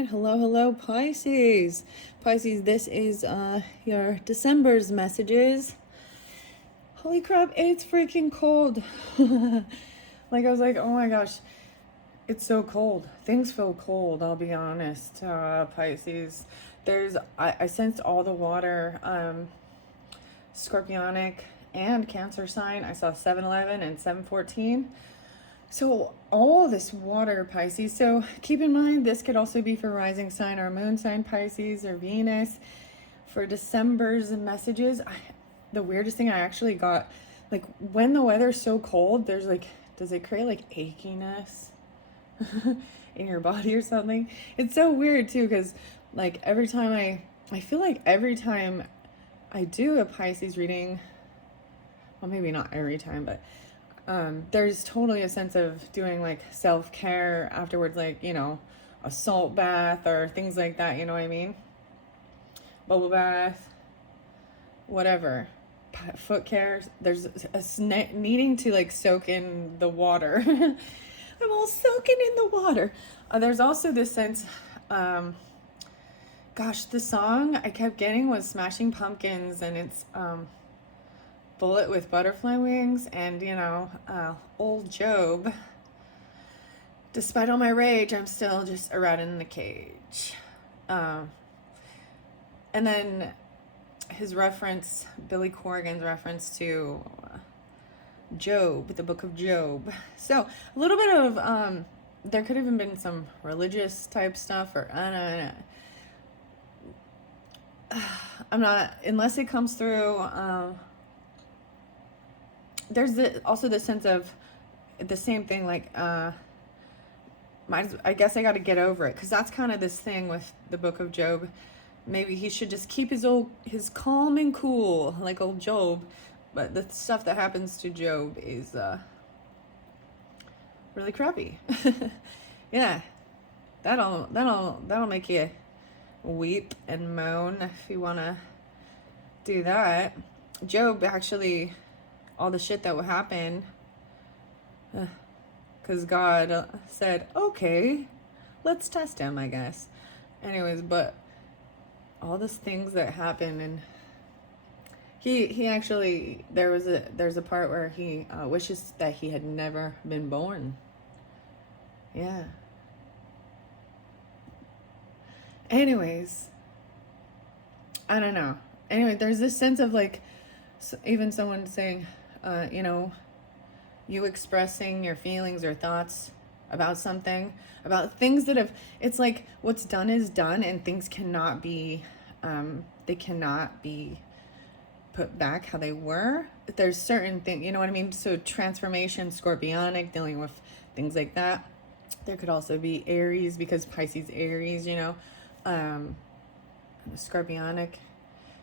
right. Hello, Pisces. Pisces, this is your December's messages. Holy crap, it's freaking cold. Like, I was like, oh my gosh, it's so cold. Things feel cold, I'll be honest, Pisces. I sensed all the water, Scorpionic and Cancer sign. I saw 7-11 and 7-14. So all this water, Pisces. So keep in mind, this could also be for rising sign or moon sign, Pisces or Venus. For December's messages, the weirdest thing I actually got, like when the weather's so cold, there's like, does it create like achiness in your body or something? It's so weird too, because like every time I feel like every time I do a Pisces reading, well, maybe not every time, but there's totally a sense of doing like self-care afterwards, like, you know, a salt bath or things like that, you know what I mean? Bubble bath, whatever. Foot care. There's a needing to like soak in the water. I'm all soaking in the water. There's also this sense, gosh, the song I kept getting was Smashing Pumpkins, and it's Bullet with Butterfly Wings, and you know, old Job. Despite all my rage, I'm still just a rat in the cage. And then his reference, Billy Corrigan's reference to Job, the book of Job. So a little bit of, there could have even been some religious type stuff, or I'm not, unless it comes through, there's also the sense of the same thing, like, I guess I got to get over it, because that's kind of this thing with the book of Job. Maybe he should just keep his calm and cool, like old Job. But the stuff that happens to Job is really crappy. Yeah, that'll make you weep and moan if you want to do that. Job actually, all the shit that would happen, because God said, okay, let's test him, I guess. Anyways, but all these things that happen, and he actually, there's a part where he wishes that he had never been born. Yeah. Anyways, I don't know. Anyway, there's this sense of like, even someone saying, you know, you expressing your feelings or thoughts about something, about things that have, it's like what's done is done, and things cannot be, they cannot be put back how they were. There's certain things, you know what I mean? So transformation, Scorpionic, dealing with things like that. There could also be Aries, because Pisces, Aries, you know, Scorpionic.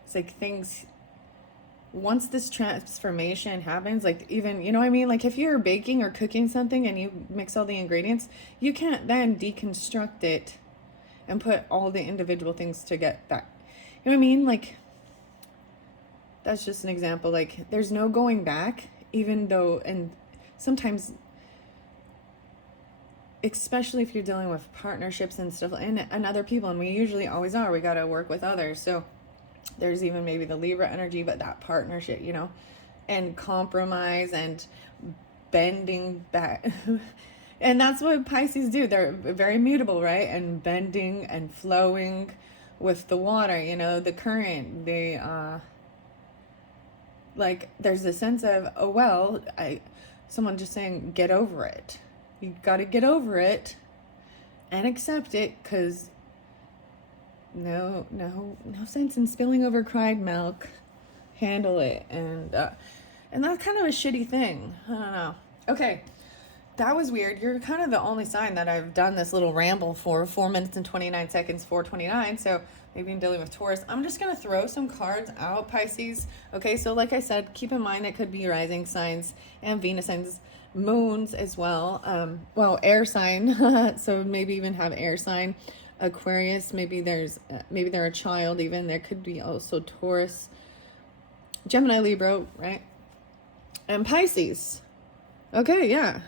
It's like things, once this transformation happens, like even, you know what I mean? Like if you're baking or cooking something and you mix all the ingredients, you can't then deconstruct it and put all the individual things to get that. You know what I mean? Like, that's just an example. Like there's no going back, even though, and sometimes, especially if you're dealing with partnerships and stuff and other people, and we usually always are, we got to work with others. So there's even maybe the Libra energy, but that partnership, you know, and compromise and bending back. And that's what Pisces do. They're very mutable, right? And bending and flowing with the water, you know, the current. They, like, there's a sense of, oh, well, someone just saying, get over it. You got to get over it and accept it, because no sense in spilling over cried milk. Handle it. And that's kind of a shitty thing. I don't know. Okay, that was weird. You're kind of the only sign that I've done this little ramble for 4 minutes and 29 seconds, 4:29. So maybe I'm dealing with Taurus. I'm just going to throw some cards out, Pisces. Okay, so like I said, keep in mind it could be rising signs and Venus signs, moons as well. Well, air sign. So maybe even have air sign. Aquarius, maybe they're a child even. There could be also Taurus, Gemini, Libra, right? And Pisces. Okay, yeah.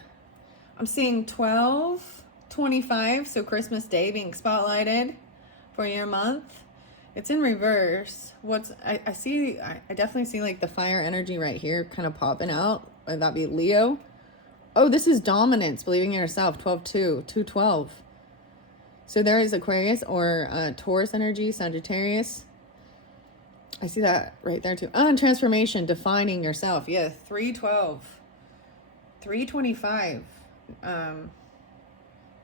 I'm seeing 12, 25, so Christmas Day being spotlighted for your month. It's in reverse. I see, I definitely see like the fire energy right here kind of popping out. Would that be Leo? Oh, this is dominance, believing in yourself, 12-2, 212. So there is Aquarius or Taurus energy, Sagittarius. I see that right there too. And transformation, defining yourself. Yeah, 312. 325.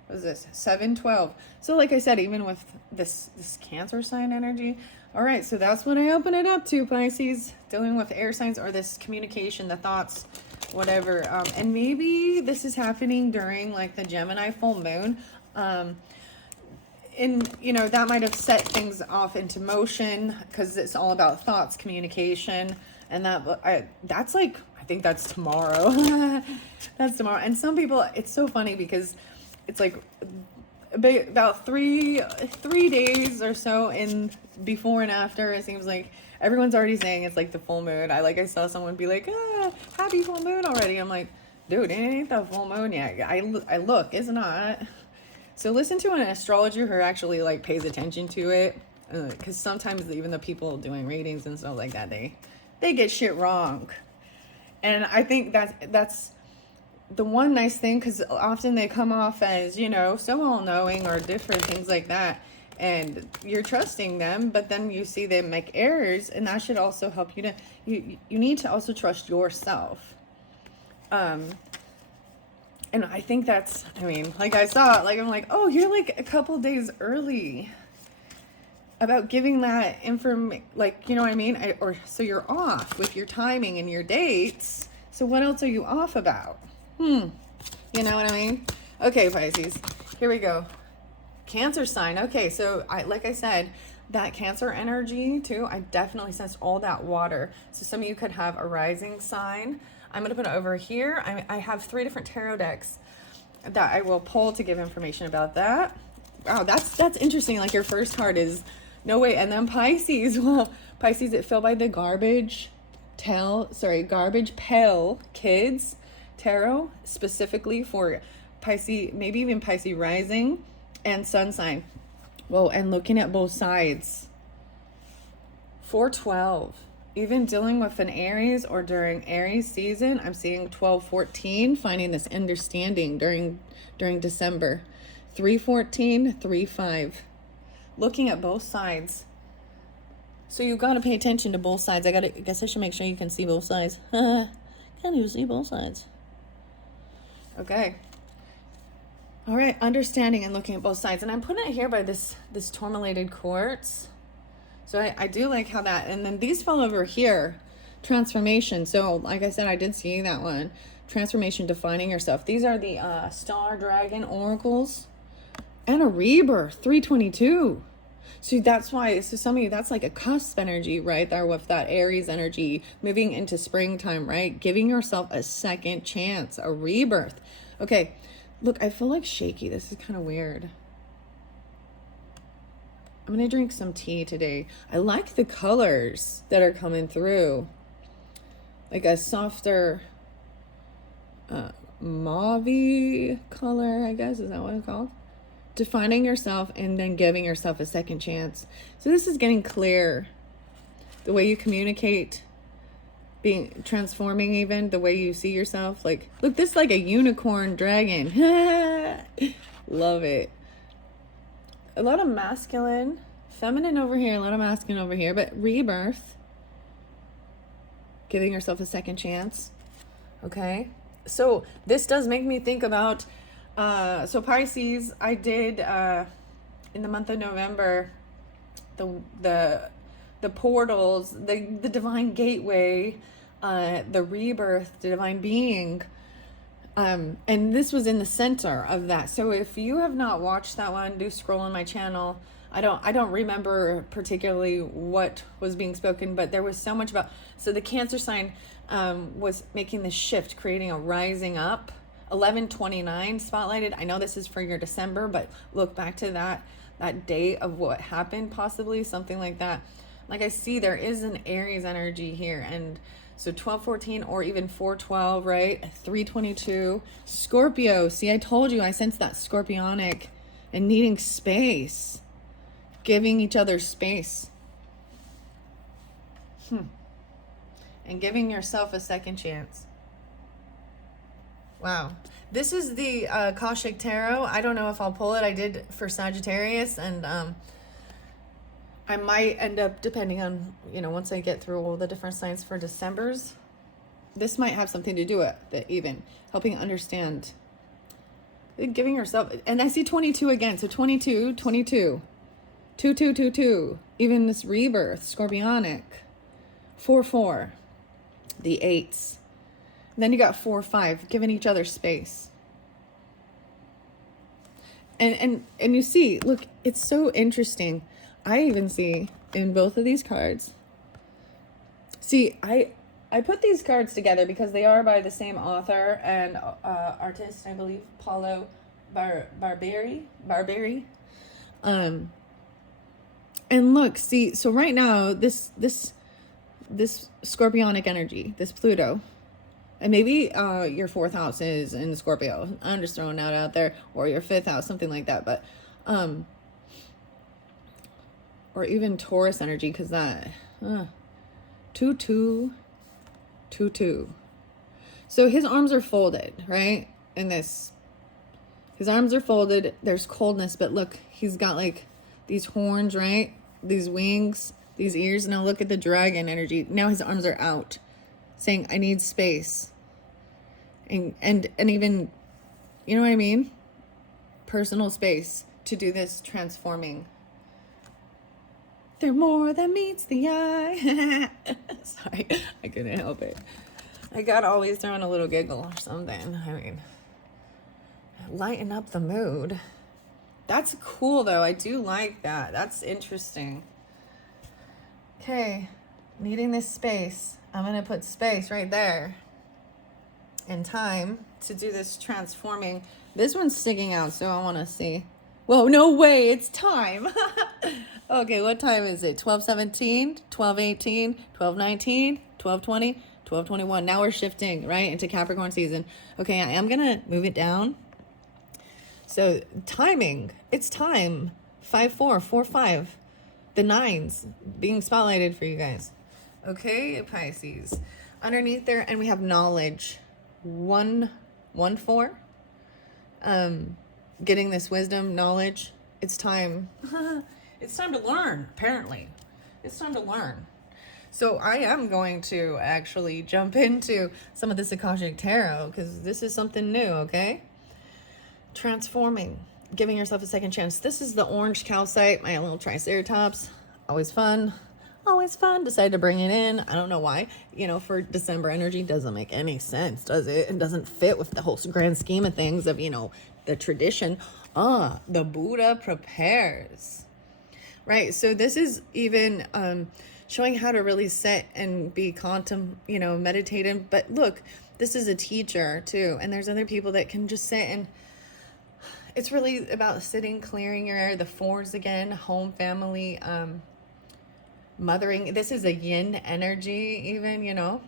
What is this? 712. So like I said, even with this Cancer sign energy. All right, so that's what I open it up to, Pisces. Dealing with air signs or this communication, the thoughts, whatever. And maybe this is happening during like the Gemini full moon. And you know, that might have set things off into motion because it's all about thoughts, communication, and that's like, I think that's tomorrow. That's tomorrow. And some people, it's so funny because it's like about three days or so in before and after. It seems like everyone's already saying it's like the full moon. I saw someone be like, happy full moon already. I'm like, dude, it ain't the full moon yet. I look, it's not. So listen to an astrologer who actually like pays attention to it, because sometimes even the people doing readings and stuff like that, they get shit wrong. And I think that's the one nice thing, because often they come off as, you know, so all-knowing or different things like that, and you're trusting them, but then you see them make errors, and that should also help you to you need to also trust yourself. And I think that's, I mean, like I saw it, like I'm like, oh, you're like a couple days early about giving that information, like, you know what I mean? So you're off with your timing and your dates. So what else are you off about? You know what I mean? Okay, Pisces, here we go. Cancer sign. Okay, so like I said, that Cancer energy too, I definitely sensed all that water. So some of you could have a rising sign. I'm going to put it over here. I have 3 different tarot decks that I will pull to give information about that. Wow, that's interesting. Like your first card is no way. And then Pisces, well, Pisces, it fell by the garbage pail kids tarot, specifically for Pisces, maybe even Pisces rising and sun sign. Well, and looking at both sides. 412. Even dealing with an Aries or during Aries season, I'm seeing 12-14, finding this understanding during December. 3-14, 3-5. Looking at both sides. So you got to pay attention to both sides. I guess I should make sure you can see both sides. Can you see both sides? Okay. All right, understanding and looking at both sides. And I'm putting it here by this tourmalated quartz. So I do like how that, and then these fell over here, transformation. So like I said, I did see that one, transformation, defining yourself. These are the star dragon oracles and a rebirth, 322. So that's why, so some of you, that's like a cusp energy right there with that Aries energy moving into springtime, right? Giving yourself a second chance, a rebirth. Okay, look, I feel like shaky. This is kind of weird. I'm going to drink some tea today. I like the colors that are coming through. Like a softer mauve color, I guess. Is that what it's called? Defining yourself and then giving yourself a second chance. So this is getting clear. The way you communicate, transforming even, the way you see yourself. Like, look, this is like a unicorn dragon. Love it. A lot of masculine, feminine over here, a lot of masculine over here, but rebirth, giving yourself a second chance. Okay, so this does make me think about, so Pisces, I did in the month of November, the portals, the divine gateway, the rebirth, the divine being. And this was in the center of that. So if you have not watched that one, do scroll on my channel. I don't remember particularly what was being spoken, but there was so much about, so the Cancer sign was making the shift, creating a rising up. 1129 spotlighted. I know this is for your December, but look back to that day of what happened, possibly something like that. Like I see there is an Aries energy here, and So 1214 or even 412, right? 322. Scorpio. See, I told you, I sense that scorpionic and needing space. Giving each other space. And giving yourself a second chance. Wow. This is the Akashic Tarot. I don't know if I'll pull it. I did for Sagittarius, and I might end up, depending on, once I get through all the different signs for December's, this might have something to do with it, even helping understand, giving yourself. And I see 22 again. So 22, 22, 2222, even this rebirth, scorpionic, 4 the eights. Then you got 4-5, giving each other space. And you see, look, it's so interesting. I even see in both of these cards. See, I put these cards together because they are by the same author and artist, I believe, Paulo Barberi. And look, see, so right now, this scorpionic energy, this Pluto, and maybe your 4th house is in Scorpio. I'm just throwing that out there. Or your 5th house, something like that. But, or even Taurus energy, because that, 2-2. So his arms are folded, right? In this, his arms are folded. There's coldness, but look, he's got like these horns, right? These wings, these ears. Now look at the dragon energy. Now his arms are out, saying, I need space. And even, you know what I mean? Personal space to do this transforming. They're more than meets the eye. Sorry, I couldn't help it. I gotta always throw in a little giggle or something. I mean, lighten up the mood. That's cool though. I do like that. That's interesting. Okay, needing this space. I'm gonna put space right there. And time to do this transforming. This one's sticking out, so I want to see. Whoa, no way, it's time. Okay, what time is it? 12:17, 12:18, 12:19, 12:20, 12:21. Now we're shifting, right, into Capricorn season. Okay, I am gonna move it down. So timing, it's time. 5-4, 4-5. The 9s being spotlighted for you guys. Okay, Pisces. Underneath there, and we have knowledge. 1-4. Getting this wisdom, knowledge. It's time. It's time to learn, apparently. It's time to learn. So I am going to actually jump into some of this Akashic Tarot because this is something new, okay? Transforming. Giving yourself a second chance. This is the orange calcite, my little triceratops. Always fun. Always fun. Decided to bring it in. I don't know why. For December energy doesn't make any sense, does it? It doesn't fit with the whole grand scheme of things of, the tradition. The Buddha prepares. Right. So this is even showing how to really sit and be meditative. But look, this is a teacher too. And there's other people that can just sit and it's really about sitting, clearing your air, the 4s again, home, family, mothering. This is a yin energy even,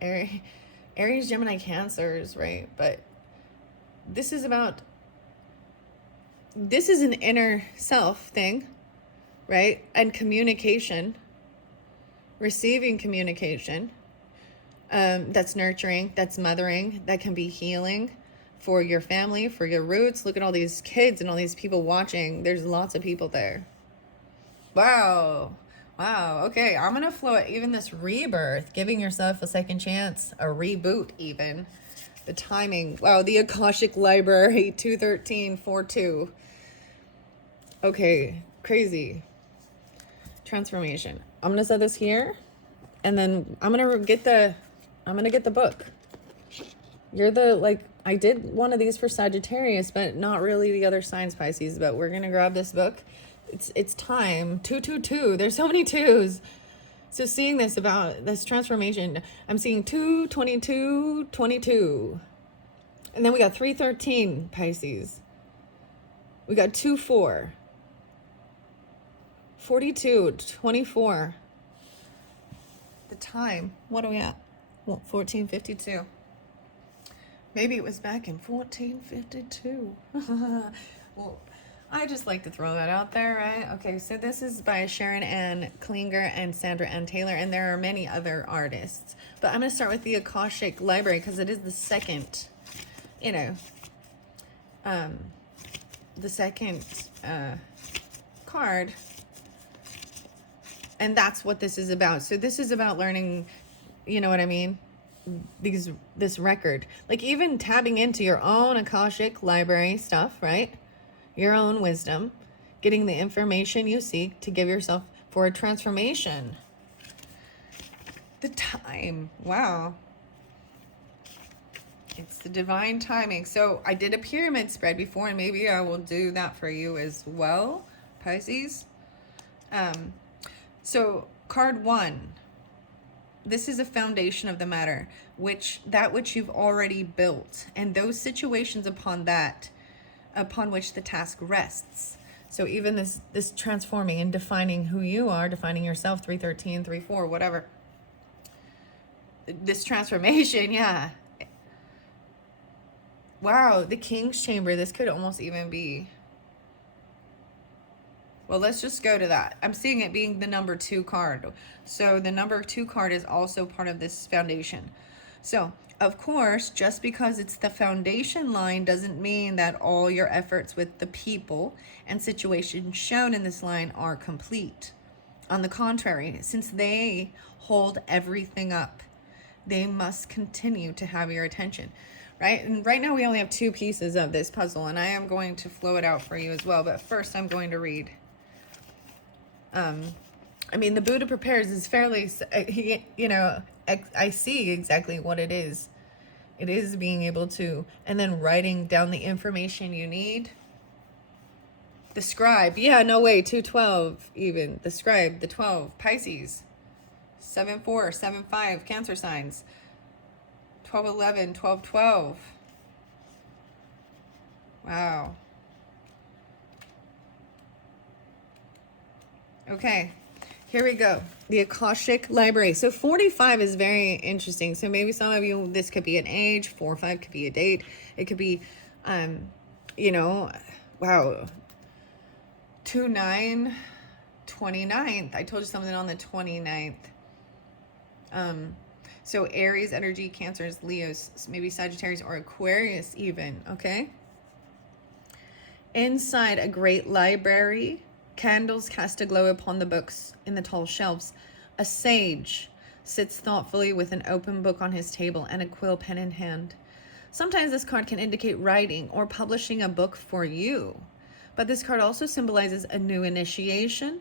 Aries, Gemini, Cancers, right? But this is an inner self thing, right? And communication, receiving communication, that's nurturing, that's mothering, that can be healing for your family, for your roots. Look at all these kids and all these people watching. There's lots of people there. Wow. Okay, I'm going to flow it. Even this rebirth, giving yourself a second chance, a reboot even. The timing. Wow, the Akashic Library, 21342. Okay, crazy. Transformation. I'm going to set this here. And then I'm going to get the book. You're I did one of these for Sagittarius, but not really the other signs, Pisces. But we're going to grab this book. It's time. 222. There's so many 2s. So seeing this about this transformation, I'm seeing 2, 22, 22. And then we got 313, Pisces. We got 2-4. 42, 24. The time. What are we at? Well, 1452. Maybe it was back in 1452. Well, I just like to throw that out there, right? Okay, so this is by Sharon Ann Klinger and Sandra Ann Taylor, and there are many other artists. But I'm going to start with the Akashic Library because it is the second, the second card. And that's what this is about. So this is about learning, you know what I mean? This record, like even tapping into your own Akashic Library stuff, right? Your own wisdom, getting the information you seek to give yourself for a transformation. The time, wow. It's the divine timing. So I did a pyramid spread before, and maybe I will do that for you as well, Pisces. So card 1. This is a foundation of the matter, which you've already built, and those situations upon which the task rests. So even this transforming and defining who you are, defining yourself, 313, 34, whatever. This transformation, yeah. Wow, the King's Chamber. This could almost even be. Well, let's just go to that. I'm seeing it being the number 2 card. So the number 2 card is also part of this foundation. So, of course, just because it's the foundation line doesn't mean that all your efforts with the people and situations shown in this line are complete. On the contrary, since they hold everything up, they must continue to have your attention. Right? And right now we only have 2 pieces of this puzzle, and I am going to flow it out for you as well. But first I'm going to read. I mean, the Buddha prepares is fairly, I see exactly what it is. It is being able to, and then writing down the information you need. The scribe, 212 even. The scribe, the 12, Pisces. 7-4, 7-5, Cancer signs. 12-11, 12-12. Wow. Okay, here we go. The Akashic Library. So 45 is very interesting. So maybe some of you, this could be an age. 4-5 could be a date. It could be, wow. 2-9, 29th. I told you something on the 29th. So Aries energy, Cancers, Leos, maybe Sagittarius or Aquarius even, okay? Inside a great library, candles cast a glow upon the books in the tall shelves. A sage sits thoughtfully with an open book on his table and a quill pen in hand. Sometimes this card can indicate writing or publishing a book for you, but this card also symbolizes a new initiation,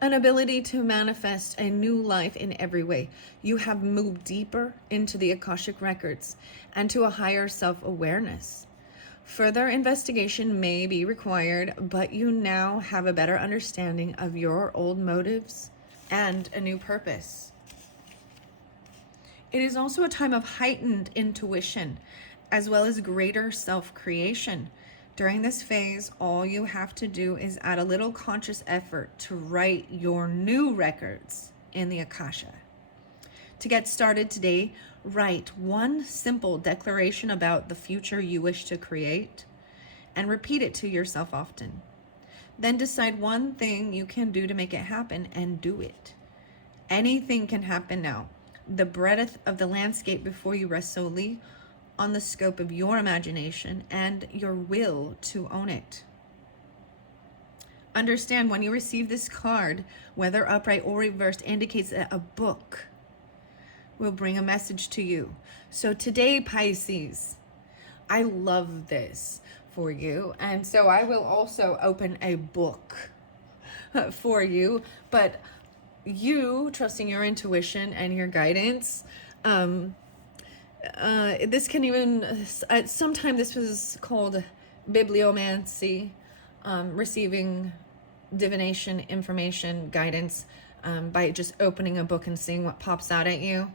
an ability to manifest a new life in every way. You have moved deeper into the Akashic records and to a higher self-awareness. Further investigation may be required, but you now have a better understanding of your old motives and a new purpose. It is also a time of heightened intuition, as well as greater self-creation. During this phase, all you have to do is add a little conscious effort to write your new records in the Akasha. To get started today, write one simple declaration about the future you wish to create and repeat it to yourself often. Then decide one thing you can do to make it happen and do it. Anything can happen now. The breadth of the landscape before you rests solely on the scope of your imagination and your will to own it. Understand, when you receive this card, whether upright or reversed, indicates that a book will bring a message to you. So today, Pisces, I love this for you. And so I will also open a book for you. But you, trusting your intuition and your guidance, this can even, at some time this was called bibliomancy, receiving divination, information, guidance, by just opening a book and seeing what pops out at you.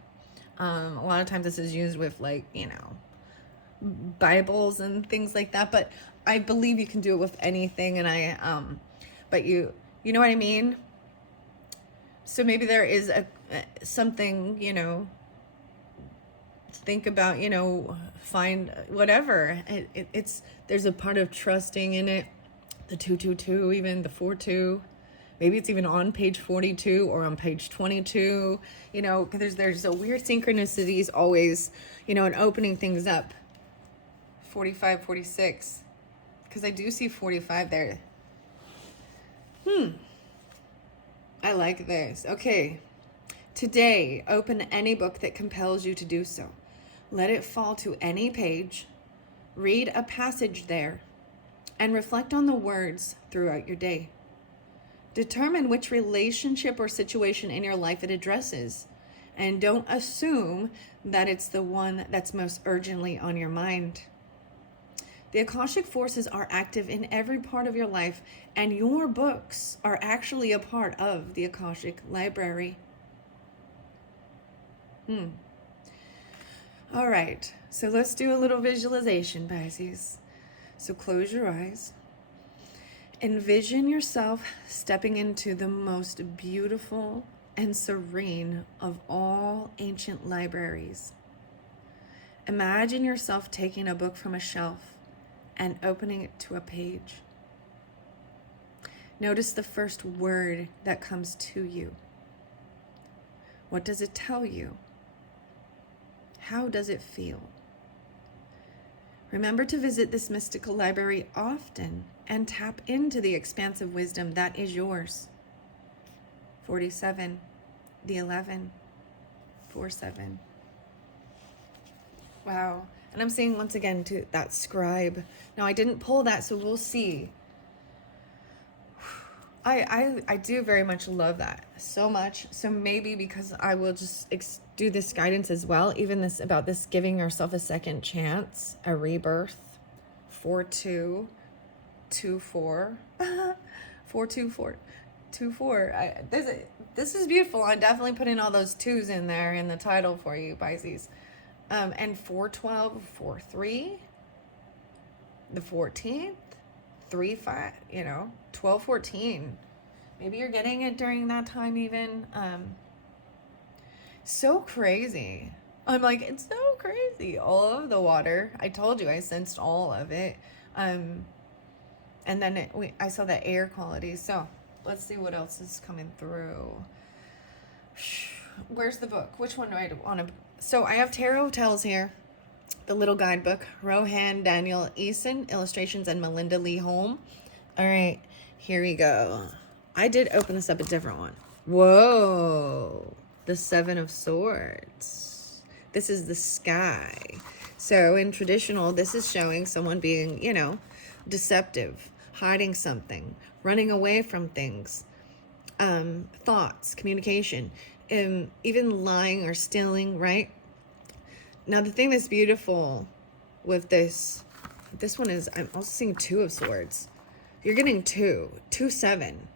A lot of times this is used with Bibles and things like that, but I believe you can do it with anything. And but you know what I mean? So maybe there is something, think about, find whatever. It's there's a part of trusting in it. The 222, even the 42. Maybe it's even on page 42 or on page 22. There's a weird synchronicities always, and opening things up. 45, 46. Because I do see 45 there. I like this. Okay. Today, open any book that compels you to do so. Let it fall to any page. Read a passage there. And reflect on the words throughout your day. Determine which relationship or situation in your life it addresses. And don't assume that it's the one that's most urgently on your mind. The Akashic forces are active in every part of your life, and your books are actually a part of the Akashic library. All right, so let's do a little visualization, Pisces. So close your eyes. Envision yourself stepping into the most beautiful and serene of all ancient libraries. Imagine yourself taking a book from a shelf and opening it to a page. Notice the first word that comes to you. What does it tell you? How does it feel? Remember to visit this mystical library often and tap into the expansive wisdom that is yours. 47, the 11, 47. Wow. And I'm seeing once again to that scribe. Now I didn't pull that, so we'll see. I do very much love that so much. So maybe because I will just do this guidance as well, even this about this giving yourself a second chance, a rebirth. 4224 42424. This is beautiful. I'm definitely putting all those twos in there in the title for you, Pisces. And 412, 43, the 14th, 35, 12, 14. Maybe you're getting it during that time even. So crazy. I'm like, it's so crazy. All of the water. I told you I sensed all of it. And then I saw the air quality. So let's see what else is coming through. Where's the book? Which one do I want to... So I have Tarot Tells here. The little guidebook. Rohan Daniel Eason. Illustrations and Melinda Lee Holm. All right. Here we go. I did open this up a different one. Whoa. The Seven of Swords. This is the sky. So in traditional, this is showing someone being, deceptive, hiding something, running away from things, thoughts, communication, even lying or stealing, right? Now, the thing that's beautiful with this one is I'm also seeing Two of Swords. You're getting 7,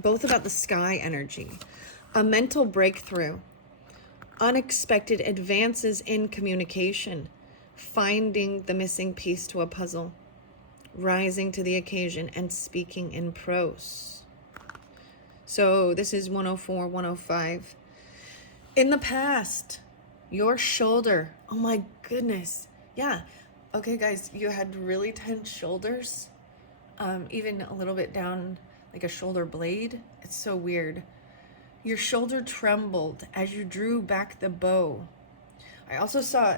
both about the sky energy, a mental breakthrough, unexpected advances in communication, finding the missing piece to a puzzle, rising to the occasion, and speaking in prose. So this is 104, 105. In the past, your shoulder, oh my goodness. Yeah. Okay, guys, you had really tense shoulders, even a little bit down like a shoulder blade. It's so weird. Your shoulder trembled as you drew back the bow. I also saw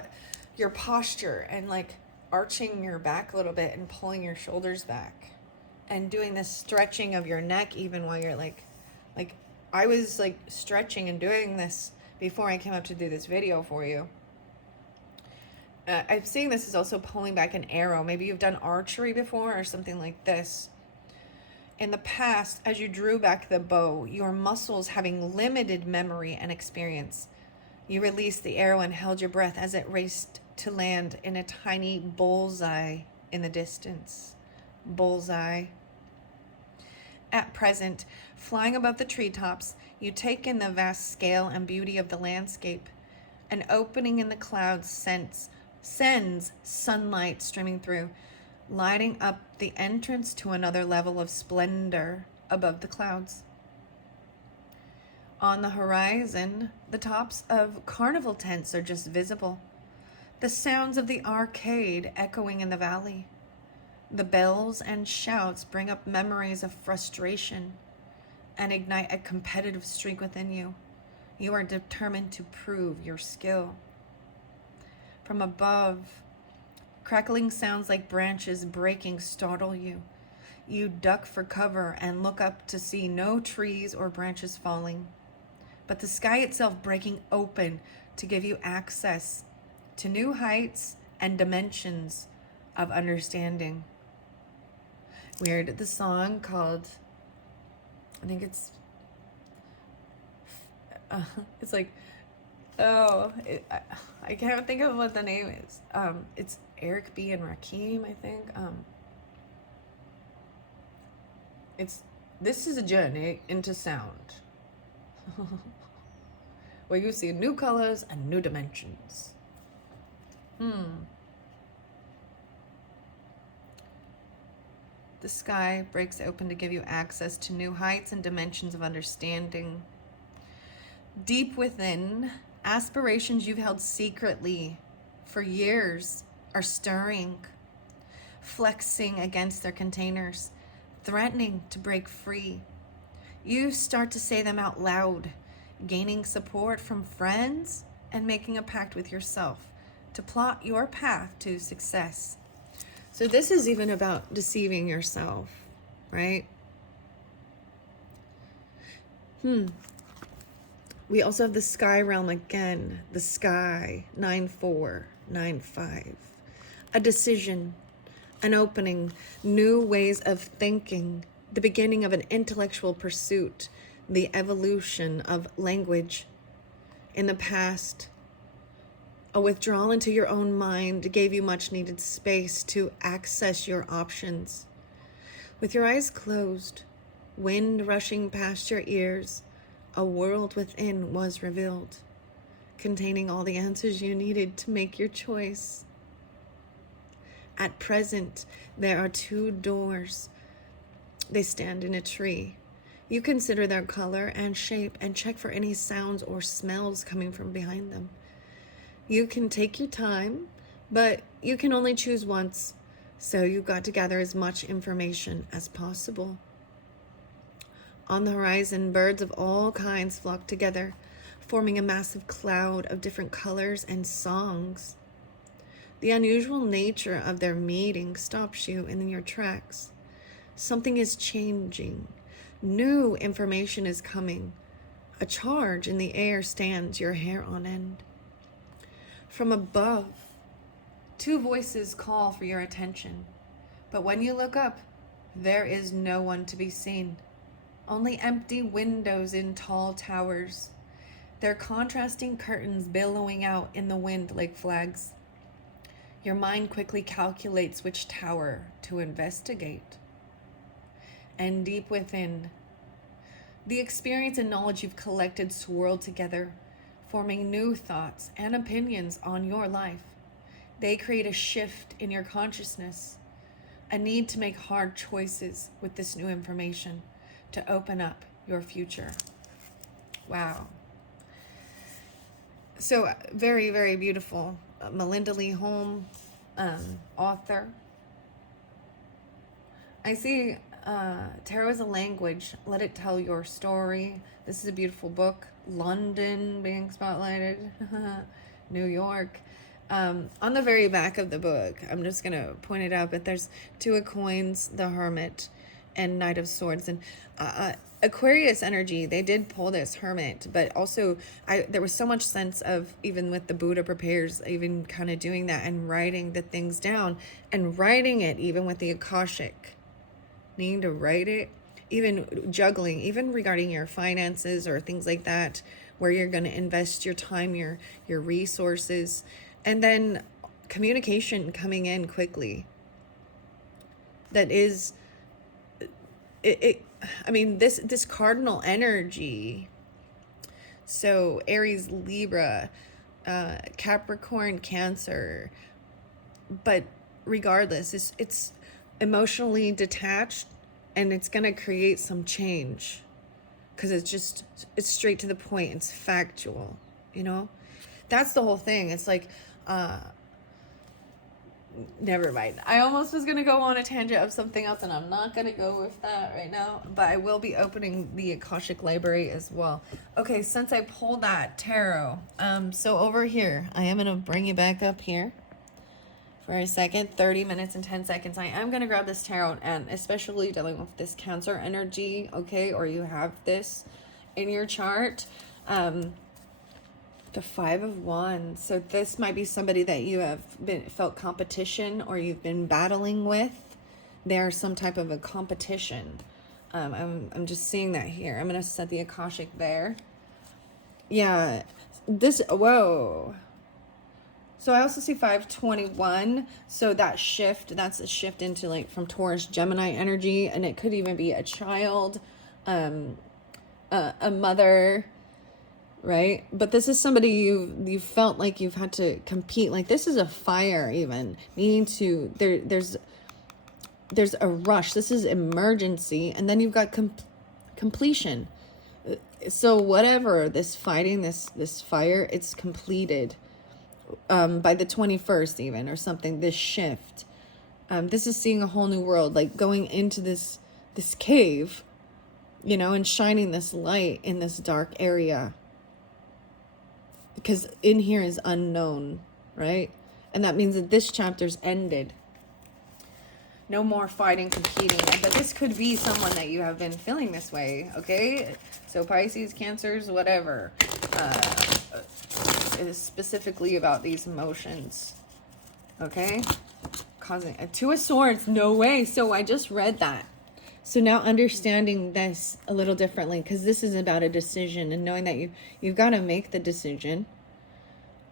your posture and like arching your back a little bit and pulling your shoulders back and doing this stretching of your neck even while you're like I was like stretching and doing this before I came up to do this video for you. I'm seeing this is also pulling back an arrow. Maybe you've done archery before or something like this. In the past, as you drew back the bow, your muscles having limited memory and experience, you released the arrow and held your breath as it raced to land in a tiny bullseye in the distance. Bullseye. At present, flying above the treetops, you take in the vast scale and beauty of the landscape. An opening in the clouds sends sunlight streaming through, lighting up the entrance to another level of splendor above the clouds. On the horizon, the tops of carnival tents are just visible. The sounds of the arcade echoing in the valley. The bells and shouts bring up memories of frustration and ignite a competitive streak within you. You are determined to prove your skill. From above, crackling sounds like branches breaking startle you. You duck for cover and look up to see no trees or branches falling, but the sky itself breaking open to give you access to new heights and dimensions of understanding. Weird. The song called, I think it's like, I can't think of what the name is. It's Eric B. and Rakim, I think. This is a journey into sound, where you see new colors and new dimensions. The sky breaks open to give you access to new heights and dimensions of understanding. Deep within, aspirations you've held secretly for years are stirring, flexing against their containers, threatening to break free. You start to say them out loud, gaining support from friends and making a pact with yourself to plot your path to success. So this is even about deceiving yourself, right? We also have the sky realm again, the sky, 9495. A decision, an opening, new ways of thinking, the beginning of an intellectual pursuit, the evolution of language. In the past, a withdrawal into your own mind gave you much needed space to access your options. With your eyes closed, wind rushing past your ears, a world within was revealed, containing all the answers you needed to make your choice. At present, there are 2 doors. They stand in a tree. You consider their color and shape and check for any sounds or smells coming from behind them. You can take your time, but you can only choose once, so you've got to gather as much information as possible. On the horizon, birds of all kinds flock together, forming a massive cloud of different colors and songs. The unusual nature of their meeting stops you in your tracks. Something is changing. New information is coming. A charge in the air stands your hair on end. From above, 2 voices call for your attention. But when you look up, there is no one to be seen. Only empty windows in tall towers, their contrasting curtains billowing out in the wind like flags. Your mind quickly calculates which tower to investigate. And deep within, the experience and knowledge you've collected swirl together, forming new thoughts and opinions on your life. They create a shift in your consciousness, a need to make hard choices with this new information to open up your future. Wow. So very, very beautiful. Melinda Lee Holm, author. I see Tarot as a Language, Let It Tell Your Story. This is a beautiful book. London being spotlighted. New York. On the very back of the book, I'm just going to point it out, but there's 2 of Coins, the Hermit, and Knight of Swords. And Aquarius energy, they did pull this Hermit, but also there was so much sense of, even with the Buddha prepares, even kind of doing that and writing the things down and writing it, even with the Akashic, needing to write it, even juggling, even regarding your finances or things like that, where you're going to invest your time, your resources, and then communication coming in quickly. That is, this cardinal energy. So Aries, Libra, Capricorn, Cancer, but regardless, it's emotionally detached, and it's going to create some change because it's straight to the point. It's factual, you know? That's the whole thing. It's like, never mind. I almost was going to go on a tangent of something else, and I'm not going to go with that right now, but I will be opening the Akashic library as well. Okay, since I pulled that tarot, so over here, I am going to bring you back up here for a second, 30 minutes and 10 seconds. I am going to grab this tarot, and especially dealing with this Cancer energy, okay, or you have this in your chart, the Five of Wands. So this might be somebody that you have felt competition, or you've been battling with. There's some type of a competition. I'm just seeing that here. I'm going to set the Akashic there. Yeah, whoa. So I also see 521. So that shift, that's a shift into like from Taurus, Gemini energy. And it could even be a child, a mother, right? But this is somebody you felt like you've had to compete. Like this is a fire, even needing to, there's a rush. This is emergency. And then you've got completion. So whatever this fighting, this fire, it's completed by the 21st even, or something. This shift, this is seeing a whole new world, like going into this cave, you know, and shining this light in this dark area. Because in here is unknown, right? And that means that this chapter's ended. No more fighting, competing. But this could be someone that you have been feeling this way, okay? So Pisces, Cancers, whatever. Is specifically about these emotions, okay? Causing a Two of Swords, no way. So I just read that. So now understanding this a little differently, because this is about a decision and knowing that you've got to make the decision.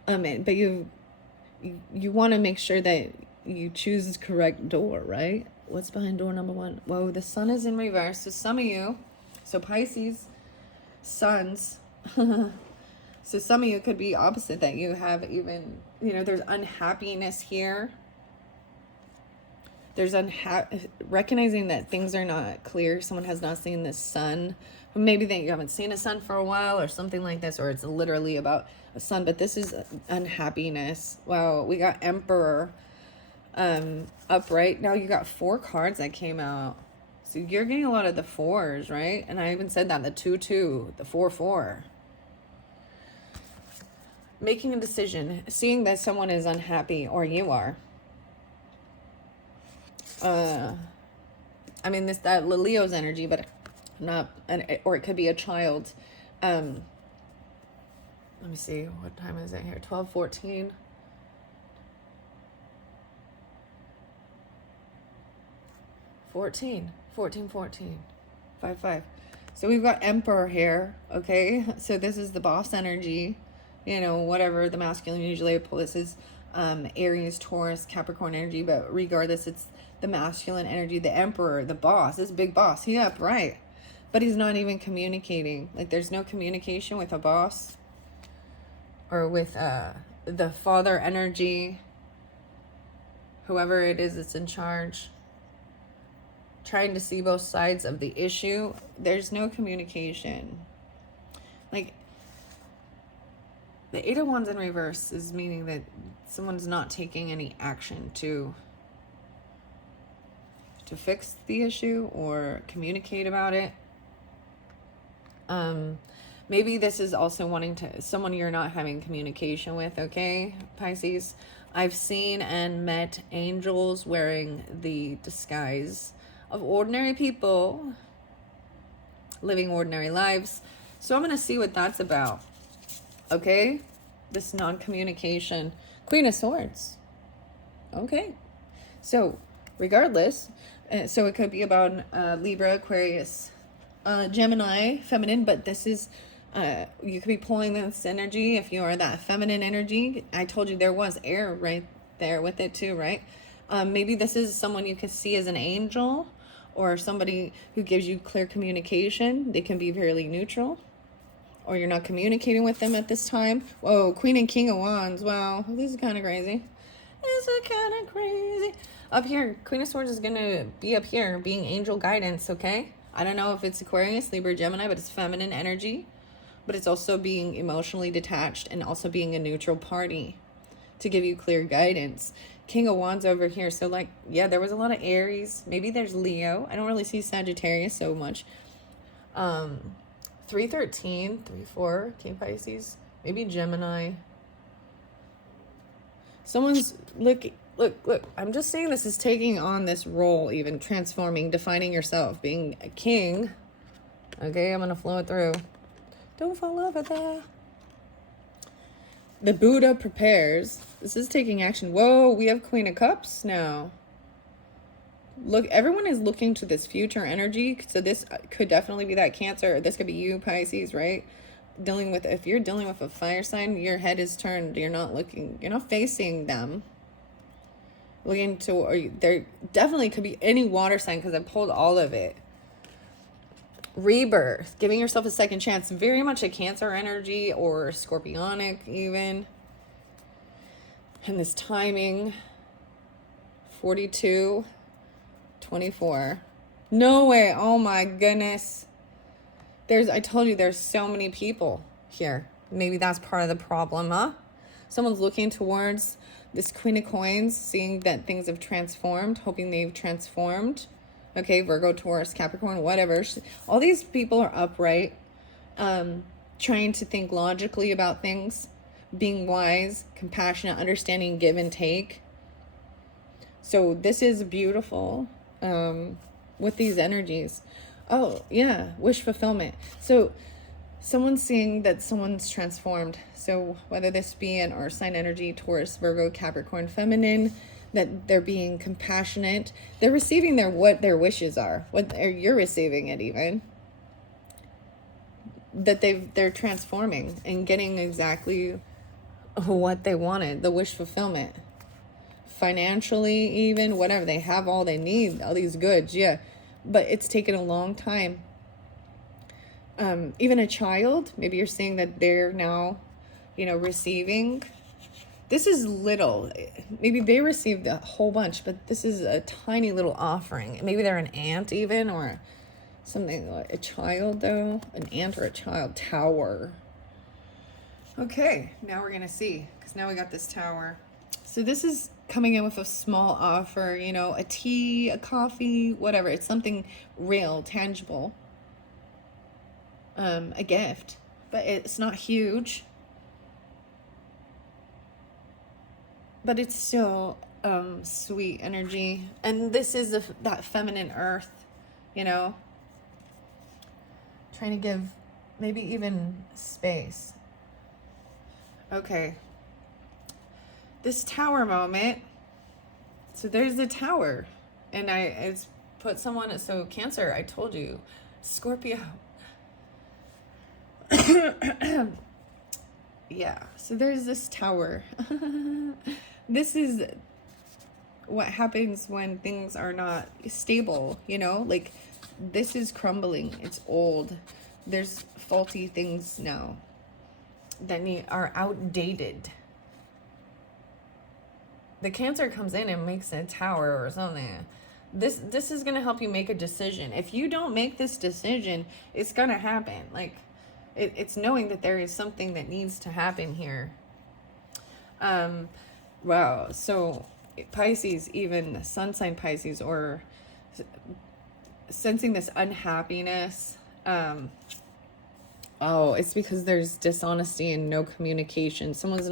But you want to make sure that you choose the correct door, right? What's behind door number 1? Whoa, the sun is in reverse. So some of you, so Pisces, suns, so some of you could be opposite, that you have even, you know, there's unhappiness here. There's recognizing that things are not clear. Someone has not seen the sun. Maybe that you haven't seen a sun for a while or something like this, or it's literally about a sun, but this is unhappiness. Wow, we got Emperor upright. Now you got 4 cards that came out. So you're getting a lot of the 4s, right? And I even said that, the 2-2, the 4-4. Making a decision, seeing that someone is unhappy, or you are. I mean, that Leo's energy, but not, or it could be a child. Let me see, what time is it here? 12:14. 14. 5-5. So we've got Emperor here, okay? So this is the boss energy, you know, whatever the masculine usually pull. This is Aries, Taurus, Capricorn energy, but regardless, it's the masculine energy, the Emperor, the boss, this big boss. He upright, but he's not even communicating. Like there's no communication with a boss, or with the father energy, whoever it is that's in charge, trying to see both sides of the issue. There's no communication. Like the 8 of Wands in reverse is meaning that someone's not taking any action to fix the issue or communicate about it. Maybe this is also wanting to, someone you're not having communication with, okay, Pisces? I've seen and met angels wearing the disguise of ordinary people living ordinary lives. So I'm going to see what that's about, okay? This non-communication. Queen of Swords. Okay. So regardless, so it could be about Libra, Aquarius, Gemini, feminine, but this is, you could be pulling this energy if you are that feminine energy. I told you there was air right there with it too, right? Maybe this is someone you could see as an angel, or somebody who gives you clear communication. They can be fairly neutral, or you're not communicating with them at this time. Whoa, Queen and King of Wands. Wow, this is kind of crazy. This is kind of crazy. Up here, Queen of Swords is going to be up here being angel guidance, okay? I don't know if it's Aquarius, Libra, Gemini, but it's feminine energy. But it's also being emotionally detached and also being a neutral party to give you clear guidance. King of Wands over here. So like, yeah, there was a lot of Aries. Maybe there's Leo. I don't really see Sagittarius so much. 313, 3-4, King Pisces. Maybe Gemini. Someone's look. I'm just saying this is taking on this role, even transforming, defining yourself, being a king. Okay, I'm going to flow it through. Don't fall over there. The Buddha prepares. This is taking action. Whoa, we have Queen of Cups now. Look, everyone is looking to this future energy. So this could definitely be that Cancer. This could be you, Pisces, right? If you're dealing with a fire sign, your head is turned. You're not facing them. Looking to, or there definitely could be any water sign because I pulled all of it. Rebirth, giving yourself a second chance, very much a Cancer energy or Scorpionic even. And this timing, 42, 24. No way. Oh my goodness. I told you there's so many people here. Maybe that's part of the problem, huh? Someone's looking towards this Queen of Coins, seeing that things have transformed, hoping they've transformed. Okay, Virgo, Taurus, Capricorn, whatever. All these people are upright, trying to think logically about things, being wise, compassionate, understanding, give and take. So this is beautiful with these energies. Oh, yeah, wish fulfillment. So someone's seeing that someone's transformed. So whether this be an earth sign energy, Taurus, Virgo, Capricorn, feminine, that they're being compassionate. They're receiving what their wishes are. You're receiving it even. That they're transforming and getting exactly what they wanted. The wish fulfillment. Financially even, whatever. They have all they need. All these goods, yeah. But it's taken a long time. Even a child, maybe you're seeing that they're now, receiving. This is little. Maybe they received a whole bunch, but this is a tiny little offering. Maybe they're an aunt even, or something like a child though. An aunt or a child. Tower. Okay, now we're going to see, because now we got this Tower. So this is coming in with a small offer, a tea, a coffee, whatever. It's something real, tangible. A gift, but it's not huge. But it's still sweet energy. And this is that feminine earth, trying to give maybe even space. Okay. This Tower moment. So there's the Tower. And it's put someone, so Cancer, I told you. Scorpio. Yeah. So there's this Tower. This is what happens when things are not stable, like this is crumbling. It's old. There's faulty things now that are outdated. The Cancer comes in and makes a Tower or something. This is going to help you make a decision. If you don't make this decision, it's going to happen. Like it's knowing that there is something that needs to happen here. Wow. So Pisces, even sun sign Pisces, or sensing this unhappiness. It's because there's dishonesty and no communication. Someone's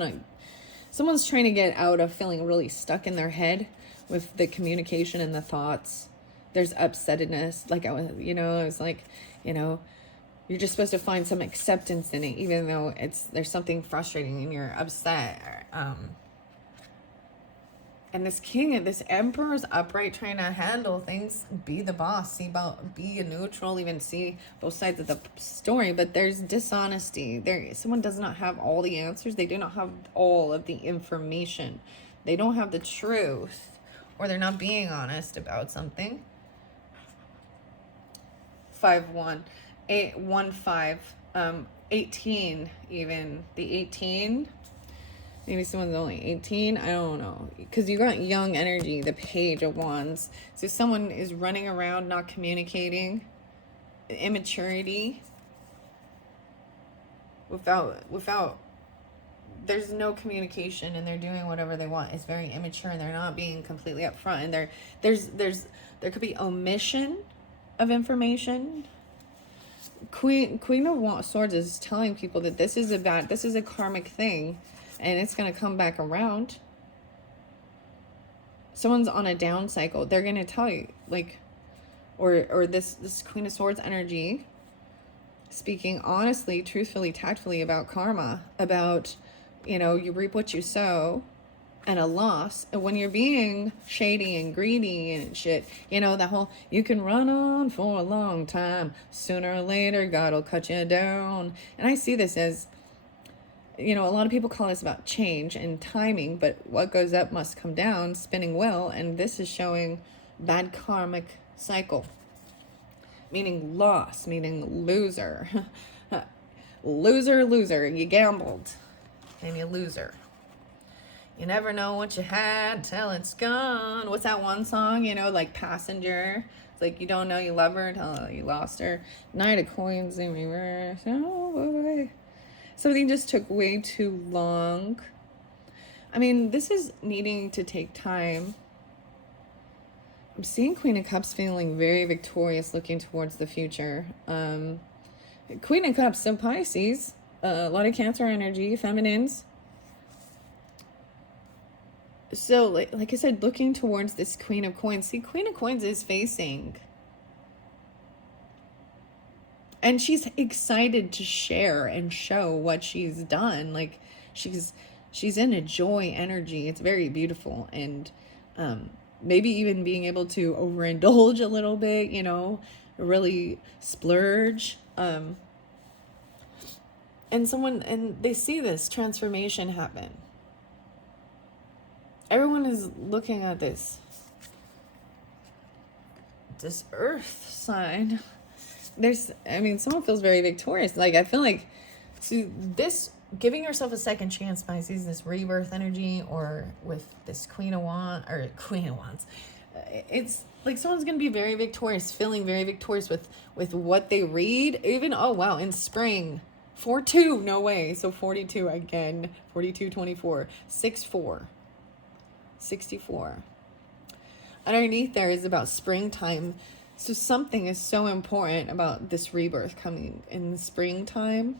trying to get out of feeling really stuck in their head with the communication and the thoughts. There's upsetness. Like I was like, you're just supposed to find some acceptance in it, even though there's something frustrating and you're upset. And this king, this emperor is upright, trying to handle things, be the boss, be a neutral, even see both sides of the story. But there's dishonesty. Someone does not have all the answers. They do not have all of the information. They don't have the truth, or they're not being honest about something. 5-1, 8-1-5, 18 even. The 18. Maybe someone's only 18. I don't know. Because you got young energy, the Page of Wands. So someone is running around, not communicating. immaturity, without there's no communication, and they're doing whatever they want. It's very immature, and they're not being completely upfront, and there could be omission of information. Queen of Swords is telling people that this is a karmic thing, and it's going to come back around. Someone's on a down cycle. They're going to tell you, like, or this Queen of Swords energy, speaking honestly, truthfully, tactfully about karma, about, you reap what you sow, and a loss. And when you're being shady and greedy and shit, the whole, you can run on for a long time, sooner or later God will cut you down. And I see this as, a lot of people call this about change and timing, but what goes up must come down, spinning well. And this is showing bad karmic cycle, meaning loss, meaning loser. Loser, you gambled and you loser. You never know what you had till it's gone. What's that one song, like Passenger? It's like, you don't know you love her until you lost her. Knight of Coins in reverse. Oh boy. Something just took way too long. I mean, this is needing to take time. I'm seeing Queen of Cups feeling very victorious, looking towards the future. Queen of Cups, so Pisces, a lot of Cancer energy, feminines. So, like I said, looking towards this Queen of Coins. See, Queen of Coins is facing, and she's excited to share and show what she's done. Like, she's in a joy energy. It's very beautiful. And maybe even being able to overindulge a little bit, really splurge. And they see this transformation happen. Everyone is looking at this earth sign. Someone feels very victorious. Like, I feel like, see, this, giving yourself a second chance, Pisces, this rebirth energy, or with this Queen of Wands, it's like someone's going to be very victorious, feeling very victorious with what they read. Even, oh wow, in spring, 4-2, no way. So 42 again, 42, 24, 6-4. 64. Underneath there is about springtime. So something is so important about this rebirth coming in the springtime,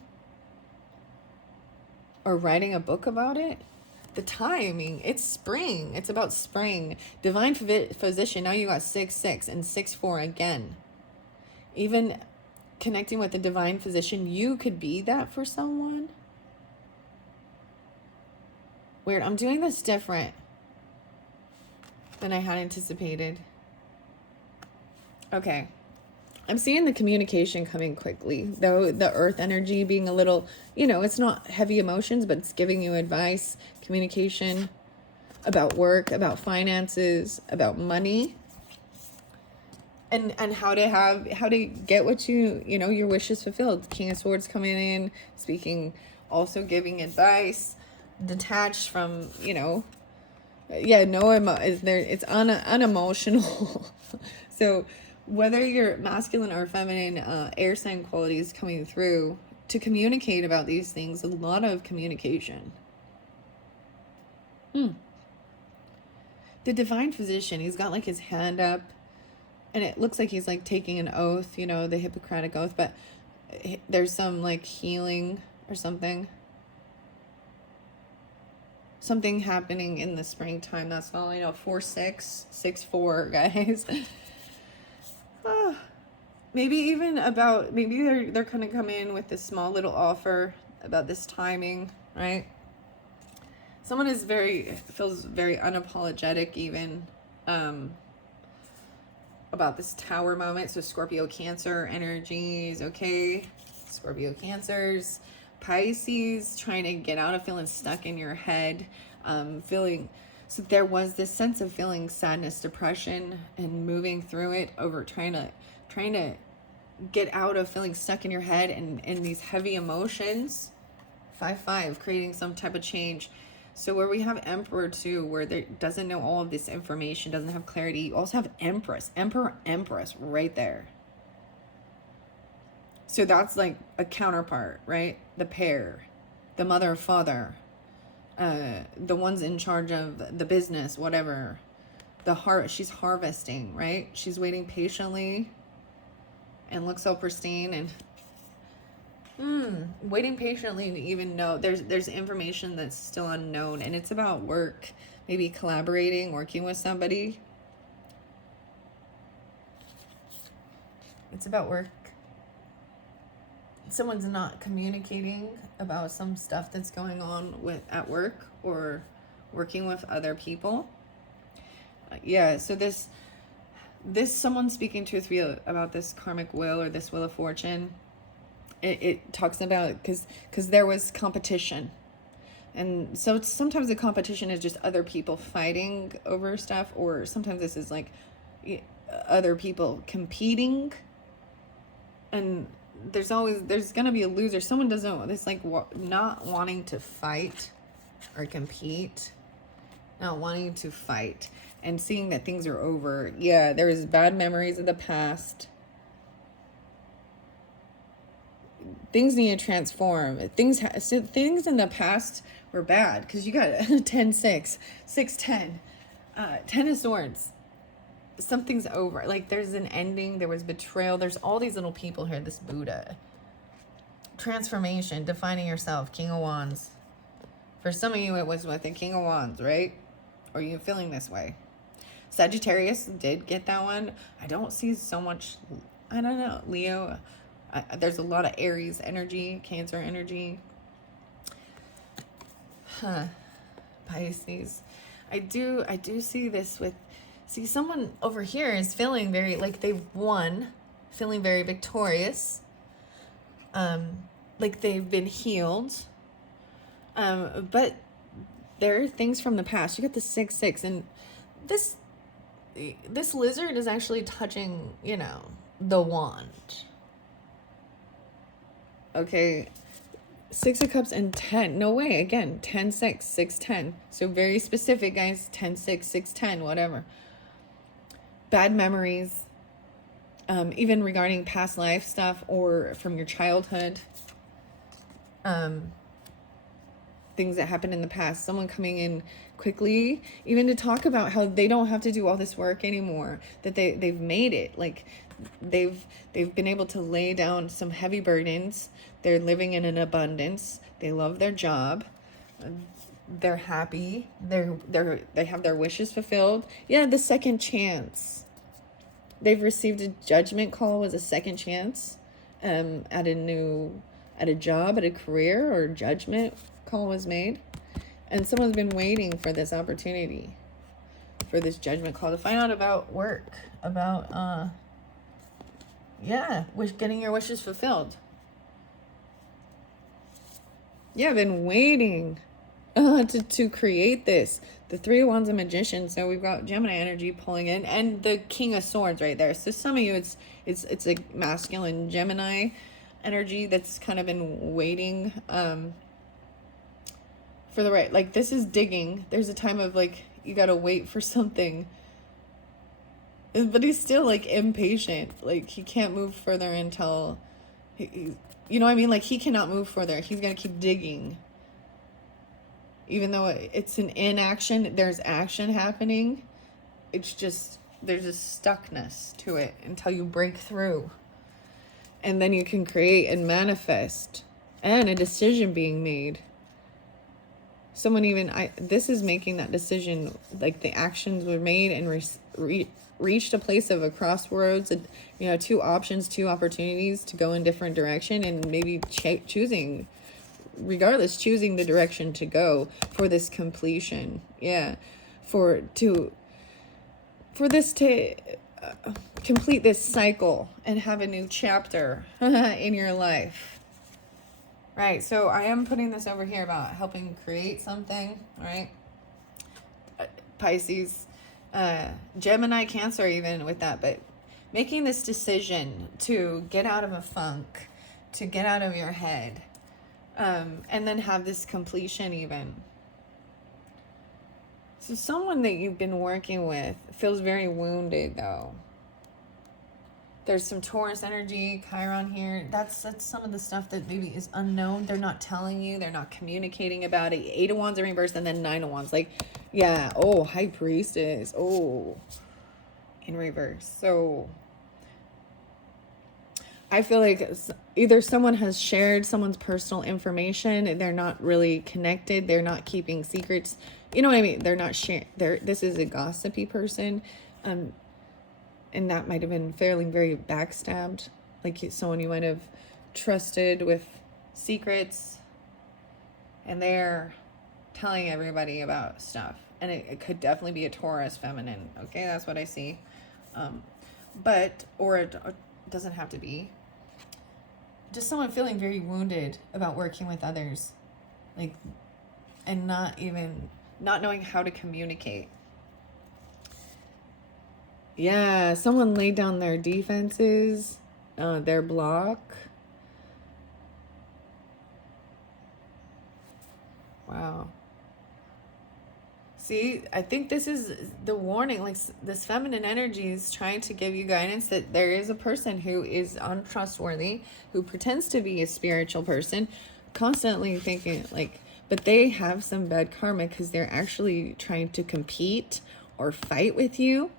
or writing a book about it. The timing, it's spring. It's about spring. Divine Physician, now you got 6-6 and 6-4 again. Even connecting with the Divine Physician, you could be that for someone. Weird, I'm doing this different than I had anticipated. Okay. I'm seeing the communication coming quickly, though the earth energy being a little, it's not heavy emotions, but it's giving you advice, communication about work, about finances, about money, and how to get what your wishes fulfilled. King of Swords coming in, speaking, also giving advice, detached from, it's unemotional. So whether you're masculine or feminine, air sign qualities coming through to communicate about these things, a lot of communication. The Divine Physician, he's got like his hand up, and it looks like he's like taking an oath, the Hippocratic oath, but there's some like healing or something happening in the springtime. That's all I know. 4-6, 6-4, guys. Maybe they're gonna come in with this small little offer about this timing, right? Someone feels very unapologetic even about this Tower moment. So Scorpio, Cancer energies, okay? Scorpio, Cancers, Pisces, trying to get out of feeling stuck in your head, so there was this sense of feeling sadness, depression, and moving through it, over trying to get out of feeling stuck in your head and these heavy emotions. 5-5, creating some type of change. So where we have Emperor too, where there doesn't know all of this information, doesn't have clarity. You also have Empress, Emperor, Empress right there. So that's like a counterpart, right? The pair, the mother or father, the ones in charge of the business, whatever. She's harvesting, right? She's waiting patiently and looks so pristine, and waiting patiently to even know there's information that's still unknown, and it's about work, maybe collaborating, working with somebody. It's about work. Someone's not communicating about some stuff that's going on at work or working with other people. Yeah, so this someone speaking to us about this karmic wheel or this wheel of fortune. It talks about because there was competition, and so sometimes the competition is just other people fighting over stuff, or sometimes this is like other people competing, and there's gonna be a loser. Someone doesn't, it's like not wanting to fight or compete, not wanting to fight, and seeing that things are over. Yeah, there's bad memories of the past. Things need to transform. Things in the past were bad, because you got 10-6, 6-10, 10 of swords. Something's over. Like there's an ending. There was betrayal. There's all these little people here. This Buddha. Transformation, defining yourself, King of Wands. For some of you, it was with the King of Wands, right? Or are you feeling this way? Sagittarius did get that one. I don't see so much, I don't know, Leo. There's a lot of Aries energy, Cancer energy. Pisces. I do see this with, someone over here is feeling very, like they've won, feeling very victorious. Like they've been healed. But there are things from the past. You got the 6-6, and this lizard is actually touching, the wand. Okay, 6 of Cups and 10. No way. Again, 10-6, 6-10. So very specific, guys. 10-6, 6-10, whatever. Bad memories, even regarding past life stuff or from your childhood. Things that happened in the past. Someone coming in quickly, even to talk about how they don't have to do all this work anymore. That they've made it. Like they've been able to lay down some heavy burdens. They're living in an abundance. They love their job. They're happy. They have their wishes fulfilled. Yeah, the second chance. They've received a judgment call, was a second chance, at a job, at a career, or judgment call was made, and someone's been waiting for this opportunity, for this judgment call, to find out about work, about getting your wishes fulfilled. Yeah, I've been waiting to create this. The 3 of Wands, a Magician. So we've got Gemini energy pulling in, and the King of Swords right there. So some of you, it's a masculine Gemini energy that's kind of been waiting for the right. Like this is digging. There's a time of like you gotta wait for something, but he's still like impatient. Like he can't move further until you know what I mean? Like he cannot move further. He's gonna keep digging. Even though it's an inaction, there's action happening. It's just, there's a stuckness to it until you break through. And then you can create and manifest, and a decision being made. Someone this is making that decision, like the actions were made and reached a place of a crossroads, 2 options, 2 opportunities to go in different direction, and maybe choosing the direction to go for this completion. Yeah. For this to complete this cycle and have a new chapter in your life. Right. So I am putting this over here about helping create something, right? Pisces, Gemini, Cancer, even with that, but making this decision to get out of a funk, to get out of your head, and then have this completion even. So someone that you've been working with feels very wounded, though. There's some Taurus energy, Chiron here. That's some of the stuff that maybe is unknown. They're not telling you. They're not communicating about it. 8 of Wands in reverse and then 9 of Wands. Like, yeah. Oh, High Priestess. Oh, in reverse. So I feel like either someone has shared someone's personal information. They're not really connected. They're not keeping secrets. You know what I mean? They're not sharing. This is a gossipy person. And that might have been fairly very backstabbed. Like someone you might have trusted with secrets. And they're telling everybody about stuff. And it could definitely be a Taurus feminine. Okay, that's what I see. Or it doesn't have to be. Just someone feeling very wounded about working with others. Like, and not knowing how to communicate. Yeah, someone laid down their defenses, their block. Wow. See, I think this is the warning. Like, this feminine energy is trying to give you guidance that there is a person who is untrustworthy, who pretends to be a spiritual person, constantly thinking like, but they have some bad karma because they're actually trying to compete or fight with you.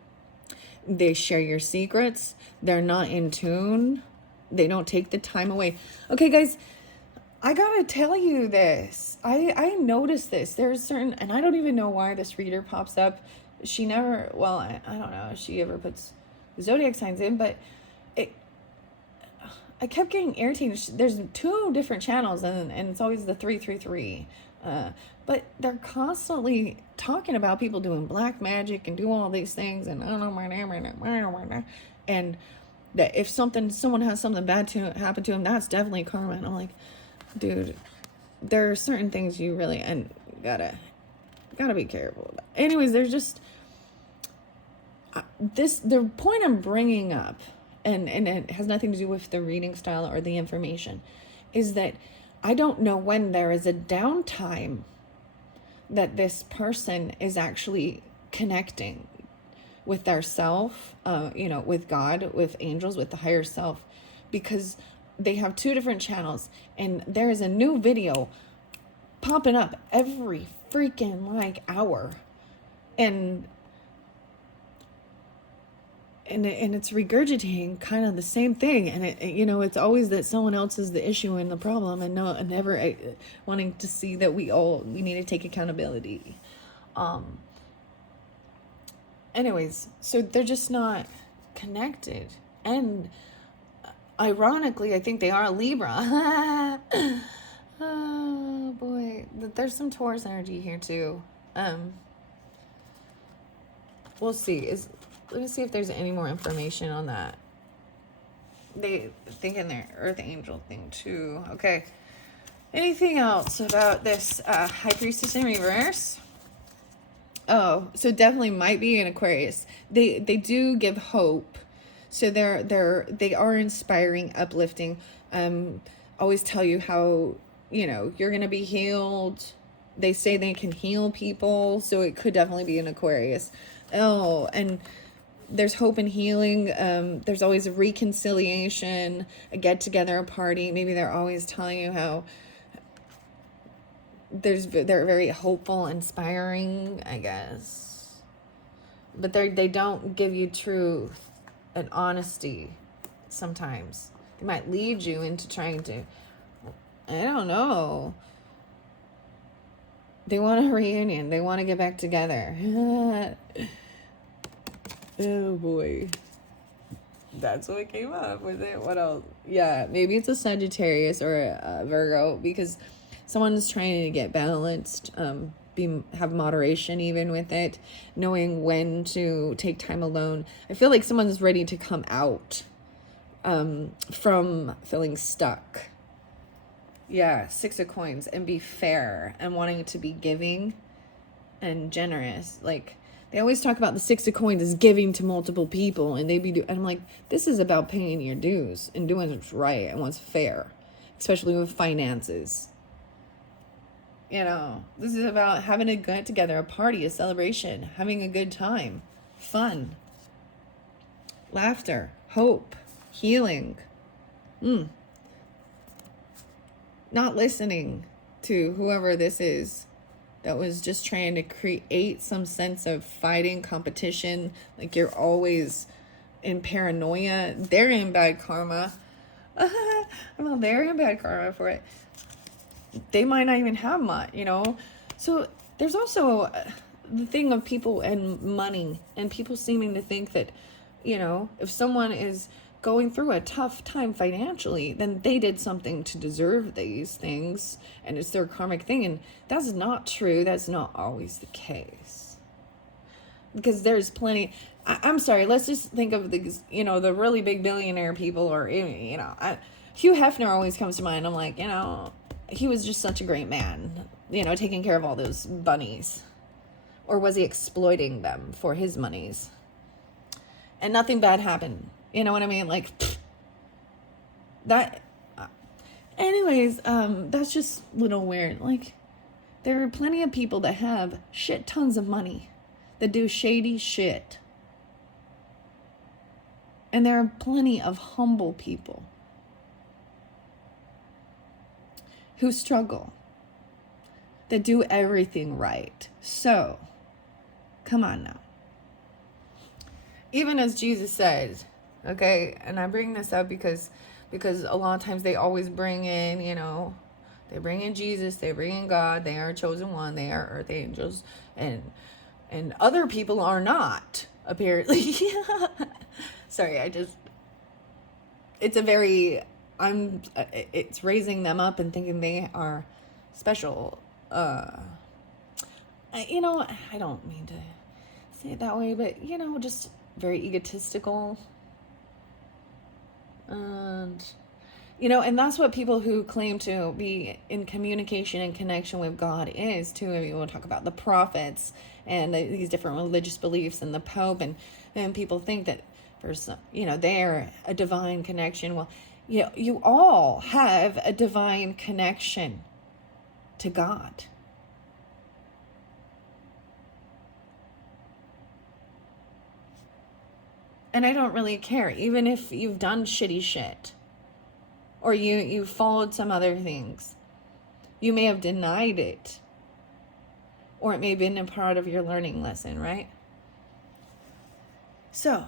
They share your secrets. They're not in tune. They don't take the time away. Okay, guys, I gotta tell you this. I noticed this. There's certain, and I don't even know why this reader pops up. She never, well, I don't know if she ever puts zodiac signs in, but I kept getting irritated. There's 2 different channels, and it's always the 333. But they're constantly talking about people doing black magic and do all these things, and I don't know, and that if someone has something bad to happen to them, that's definitely karma. And I'm like, dude, there are certain things you really and gotta be careful about. Anyways, there's just the point I'm bringing up, and it has nothing to do with the reading style or the information, is that I don't know when there is a downtime that this person is actually connecting with their self, with God, with angels, with the higher self, because they have 2 different channels, and there is a new video popping up every freaking hour, and it's regurgitating kind of the same thing, and it's always that someone else is the issue and the problem, and never wanting to see that we need to take accountability. Anyways, so they're just not connected, and ironically, I think they are a Libra. Oh boy, there's some Taurus energy here too. We'll see. Let me see if there's any more information on that. They think in their Earth Angel thing too. Okay. Anything else about this High Priestess in reverse? Oh, so definitely might be an Aquarius. They do give hope. So they are inspiring, uplifting. Always tell you how, you're gonna be healed. They say they can heal people, so it could definitely be an Aquarius. Oh, and there's hope and healing. There's always a reconciliation, a get together, a party. Maybe they're always telling you how they're very hopeful, inspiring, I guess. But they don't give you truth and honesty sometimes. They might lead you into trying to, I don't know. They want a reunion. They want to get back together. Oh boy. That's what came up with it. What else? Yeah, maybe it's a Sagittarius or a Virgo, because someone's trying to get balanced, have moderation even with it, knowing when to take time alone. I feel like someone's ready to come out from feeling stuck. Yeah, 6 of Coins, and be fair and wanting to be giving and generous. Like, they always talk about the 6 of Coins as giving to multiple people, and and I'm like, this is about paying your dues and doing what's right and what's fair, especially with finances. This is about having a get together, a party, a celebration, having a good time, fun, laughter, hope. healing. Not listening to whoever this is that was just trying to create some sense of fighting, competition. Like you're always in paranoia. They're in bad karma. Well, they're in bad karma for it. They might not even have much, you know? So there's also the thing of people and money, and people seeming to think that, you know, if someone is going through a tough time financially, then they did something to deserve these things, and it's their karmic thing. And that's not true. That's not always the case. Because there's plenty... I'm sorry, let's just think of the, you know, the really big billionaire people, or, you know, Hugh Hefner always comes to mind. I'm like, you know, he was just such a great man, you know, taking care of all those bunnies. Or was he exploiting them for his monies? And nothing bad happened. You know what I mean? Like, that... Anyways, that's just a little weird. Like, there are plenty of people that have shit tons of money that do shady shit. And there are plenty of humble people who struggle, that do everything right. So, come on now. Even as Jesus said, okay, and I bring this up because a lot of times they always bring in, you know, they bring in Jesus, they bring in God, they are chosen one, they are earth angels, and other people are not, apparently. Sorry, it's raising them up and thinking they are special. You know, I don't mean to say it that way, but, you know, just very egotistical. And, you know, and that's what people who claim to be in communication and connection with God is, too. I mean, we'll talk about the prophets and these different religious beliefs and the Pope, and people think that, for some, you know, they're a divine connection. Well, you know, you all have a divine connection to God. And I don't really care, even if you've done shitty shit, or you followed some other things. You may have denied it, or it may have been a part of your learning lesson, right? So,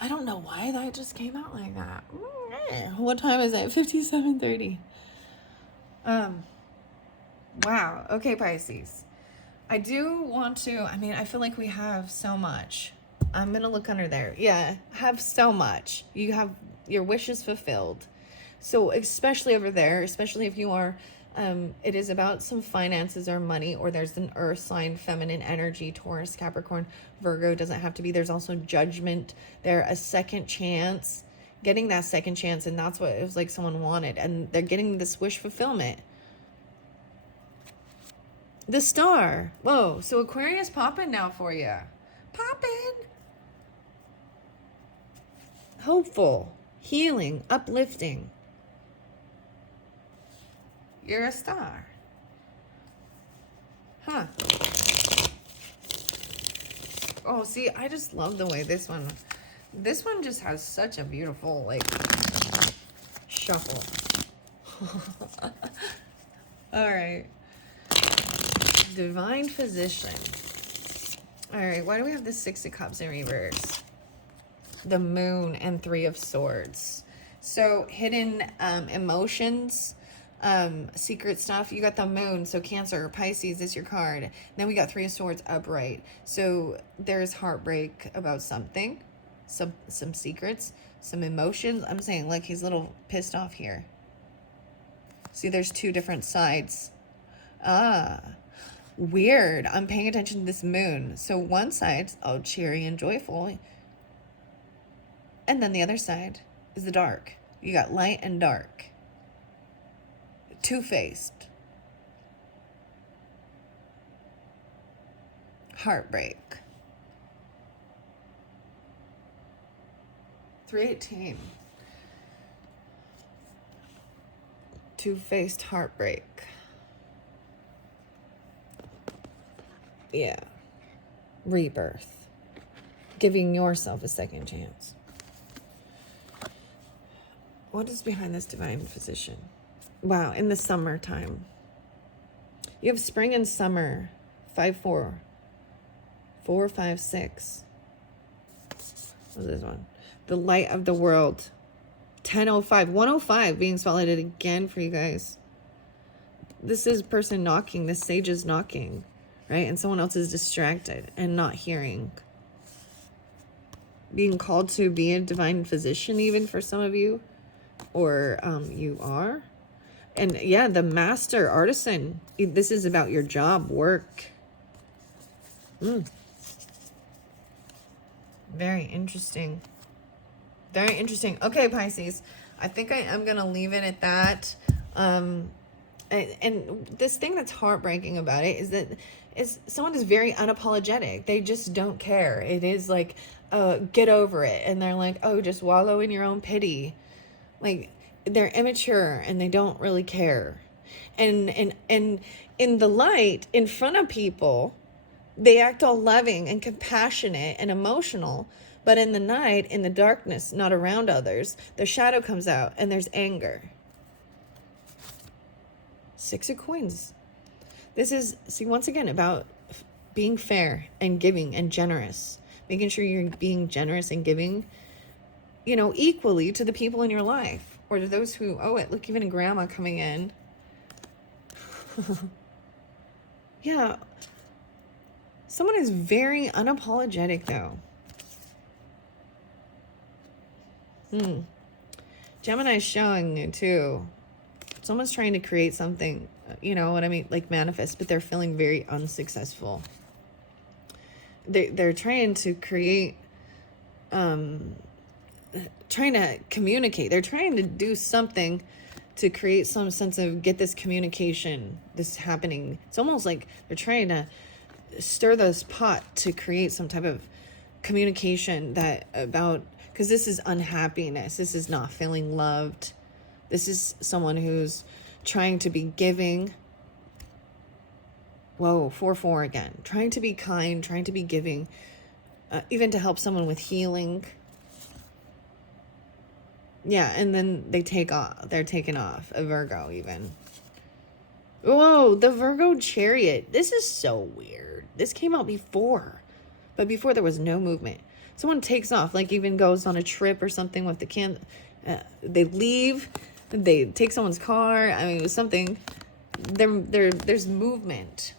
I don't know why that just came out like that. What time is it? 57:30. Wow. Okay, Pisces. I do want to, I mean, I feel like we have so much. I'm going to look under there. Yeah, have so much. You have your wishes fulfilled. So especially over there, especially if you are, it is about some finances or money, or there's an earth sign, feminine energy, Taurus, Capricorn, Virgo, doesn't have to be. There's also judgment there, a second chance, getting that second chance. And that's what it was like someone wanted. And they're getting this wish fulfillment. The star. Whoa. So Aquarius popping now for you. Popping. Hopeful, healing, uplifting. You're a star. Huh. Oh, see, I just love the way this one just has such a beautiful, like, shuffle. All right. Divine Physician. All right, why do we have the Six of Cups in reverse? The Moon and Three of Swords. So hidden emotions, secret stuff. You got the Moon, so Cancer, Pisces is your card. Then we got Three of Swords upright. So there's heartbreak about something, some secrets, some emotions. I'm saying like he's a little pissed off here. See, there's two different sides. Weird. I'm paying attention to this Moon. So one side's all cheery and joyful. And then the other side is the dark. You got light and dark. Two-faced. Heartbreak. 318. Two-faced heartbreak. Yeah. Rebirth. Giving yourself a second chance. What is behind this divine position? Wow, in the summertime. You have spring and summer. 5-4. 4-5-6. What's this one? The light of the world. 10-05. 105 being spotlighted again for you guys. This is person knocking. This sage is knocking, right? And someone else is distracted and not hearing. Being called to be a divine physician, even for some of you. Or you are. And yeah, the master artisan. This is about your job, work. Very interesting. Very interesting. Okay, Pisces. I think I am going to leave it at that. And this thing that's heartbreaking about it is that someone is very unapologetic. They just don't care. It is like, get over it. And they're like, oh, just wallow in your own pity. Like, they're immature and they don't really care. And in the light, in front of people, they act all loving and compassionate and emotional. But in the night, in the darkness, not around others, their shadow comes out and there's anger. 6 of Coins. This is, see, once again, about being fair and giving and generous. Making sure you're being generous and giving, you know, equally to the people in your life. Or to those who owe it. Look, even a grandma coming in. Yeah. Someone is very unapologetic, though. Gemini's showing you, too. Someone's trying to create something, you know what I mean? Like manifest, but they're feeling very unsuccessful. They're trying to create, trying to communicate. They're trying to do something to create some sense of get this communication, this happening. It's almost like they're trying to stir this pot to create some type of communication that about, because this is unhappiness. This is not feeling loved. This is someone who's trying to be giving. Whoa, 4-4 again. Trying to be kind, trying to be giving, even to help someone with healing. Yeah, and then they take off. They're taken off. A Virgo even. Whoa, the Virgo Chariot. This is so weird. This came out before. But before there was no movement. Someone takes off, like even goes on a trip or something with the they leave. They take someone's car. I mean, it was something. There's movement.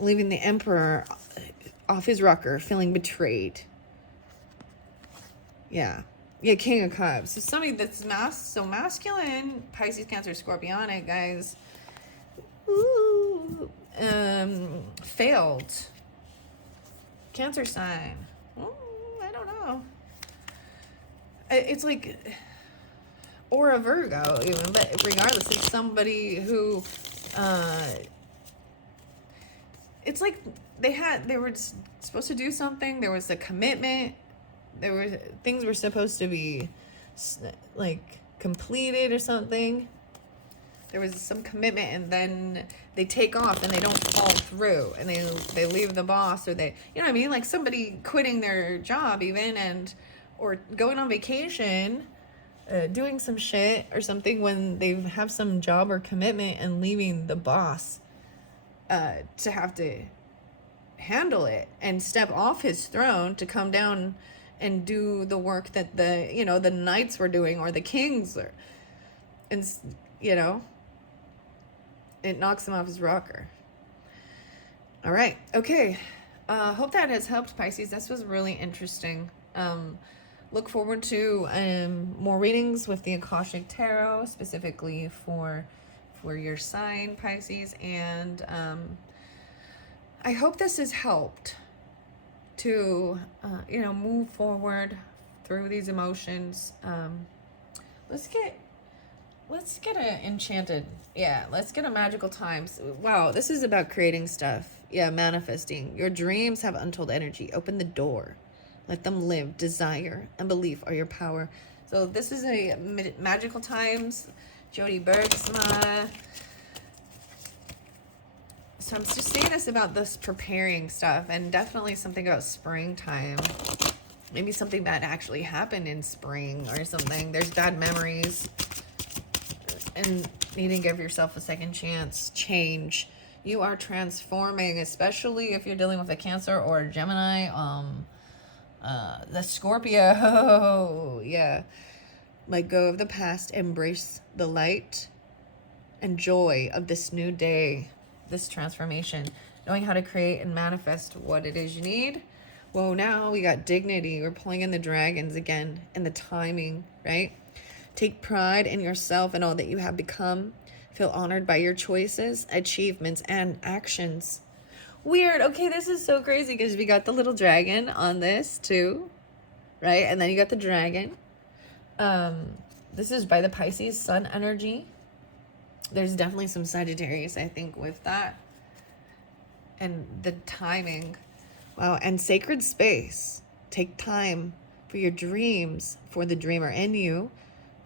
Leaving the Emperor off his rocker, feeling betrayed. Yeah. Yeah, King of Cups. So somebody that's masculine, Pisces, Cancer, Scorpionic, guys. Ooh. Failed. Cancer sign. I don't know. It's like, or a Virgo even, but regardless, it's somebody who, it's like they were supposed to do something. There was a commitment. Things were supposed to be like completed or something. There was some commitment, and then they take off and they don't follow through, and they leave the boss, or they, you know what I mean? Like somebody quitting their job even, or going on vacation, doing some shit or something when they have some job or commitment and leaving the boss to have to handle it and step off his throne to come down and do the work that the knights were doing, or the kings, and it knocks him off his rocker. All right. Okay. Hope that has helped, Pisces. This was really interesting. Look forward to more readings with the Akashic Tarot, specifically for your sign, Pisces. And I hope this has helped to, move forward through these emotions. Let's get a enchanted. Yeah, let's get a magical times. Wow, this is about creating stuff. Yeah, manifesting. Your dreams have untold energy. Open the door. Let them live. Desire and belief are your power. So this is a magical times. Jody Bergsma. So I'm just saying this about this preparing stuff, and definitely something about springtime. Maybe something bad actually happened in spring or something. There's bad memories. And needing to give yourself a second chance. Change. You are transforming, especially if you're dealing with a Cancer or a Gemini. The Scorpio. Yeah. Let go of the past. Embrace the light and joy of this new day. This transformation. Knowing how to create and manifest what it is you need. Well, now we got dignity. We're pulling in the dragons again. And the timing, right? Take pride in yourself and all that you have become. Feel honored by your choices, achievements, and actions. Weird. Okay, this is so crazy because we got the little dragon on this too, right? And then you got the dragon. This is by the Pisces sun energy. There's definitely some Sagittarius, I think, with that. And the timing. Wow. And sacred space. Take time for your dreams, for the dreamer in you.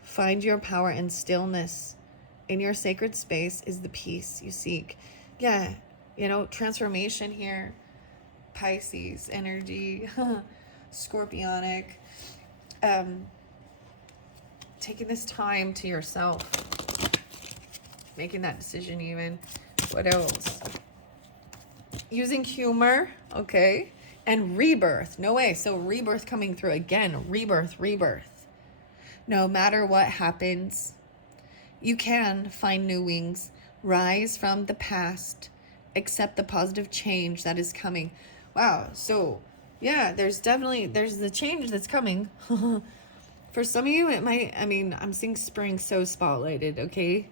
Find your power and stillness. In your sacred space is the peace you seek. Yeah, you know, transformation here. Pisces energy, Scorpionic. Taking this time to yourself. Making that decision even. What else? Using humor, okay. And rebirth. No way. So rebirth coming through again. Rebirth. No matter what happens, you can find new wings, rise from the past, accept the positive change that is coming. Wow. So yeah, there's the change that's coming. For some of you, it might, I mean, I'm seeing spring so spotlighted. Okay.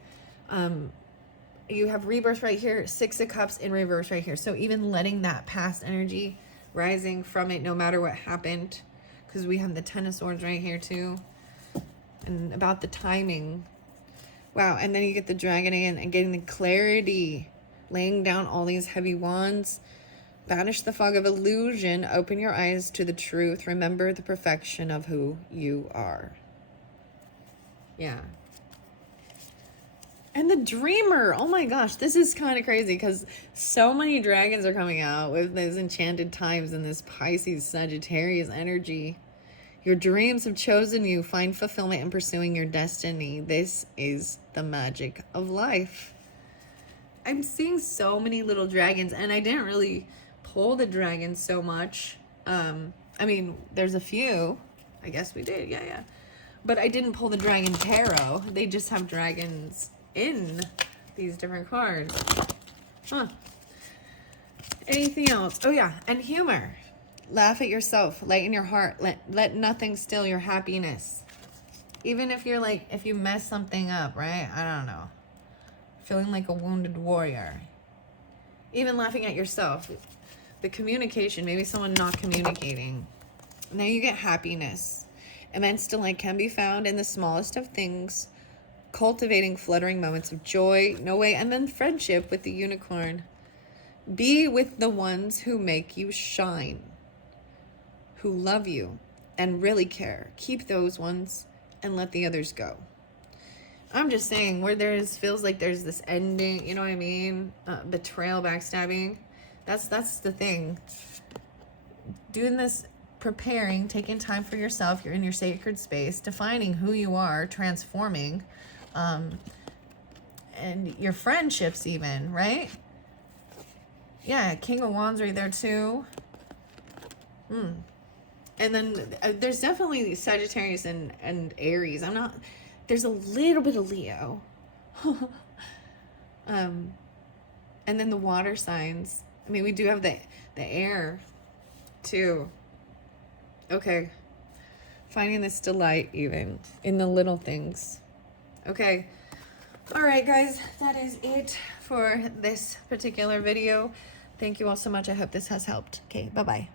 You have rebirth right here, 6 of Cups in reverse right here. So even letting that past energy, rising from it, no matter what happened, because we have the 10 of Swords right here too. And about the timing. Wow. And then you get the dragon in and getting the clarity, laying down all these heavy wands. Banish the fog of illusion. Open your eyes to the truth. Remember the perfection of who you are. Yeah. And the dreamer. Oh my gosh. This is kind of crazy because so many dragons are coming out with these enchanted times and this Pisces Sagittarius energy. Your dreams have chosen you. Find fulfillment in pursuing your destiny. This is the magic of life. I'm seeing so many little dragons, and I didn't really pull the dragons so much. I mean, there's a few. I guess we did. Yeah. But I didn't pull the dragon tarot. They just have dragons in these different cards. Huh. Anything else? Oh, yeah. And humor. Laugh at yourself. Lighten your heart. Let nothing steal your happiness. Even if you're like, if you mess something up, right? I don't know. Feeling like a wounded warrior. Even laughing at yourself. The communication. Maybe someone not communicating. Now you get happiness. Immense delight can be found in the smallest of things. Cultivating fluttering moments of joy. No way. And then friendship with the unicorn. Be with the ones who make you shine. Who love you and really care. Keep those ones and let the others go. I'm just saying, where feels like there's this ending, you know what I mean? Betrayal, backstabbing. That's the thing. Doing this, preparing, taking time for yourself. You're in your sacred space, defining who you are, transforming, and your friendships even, right? Yeah, King of Wands right there too. And then there's definitely Sagittarius and Aries. There's a little bit of Leo. And then the water signs. I mean, we do have the air too. Okay. Finding this delight even in the little things. Okay. All right, guys, that is it for this particular video. Thank you all so much. I hope this has helped. Okay, bye-bye.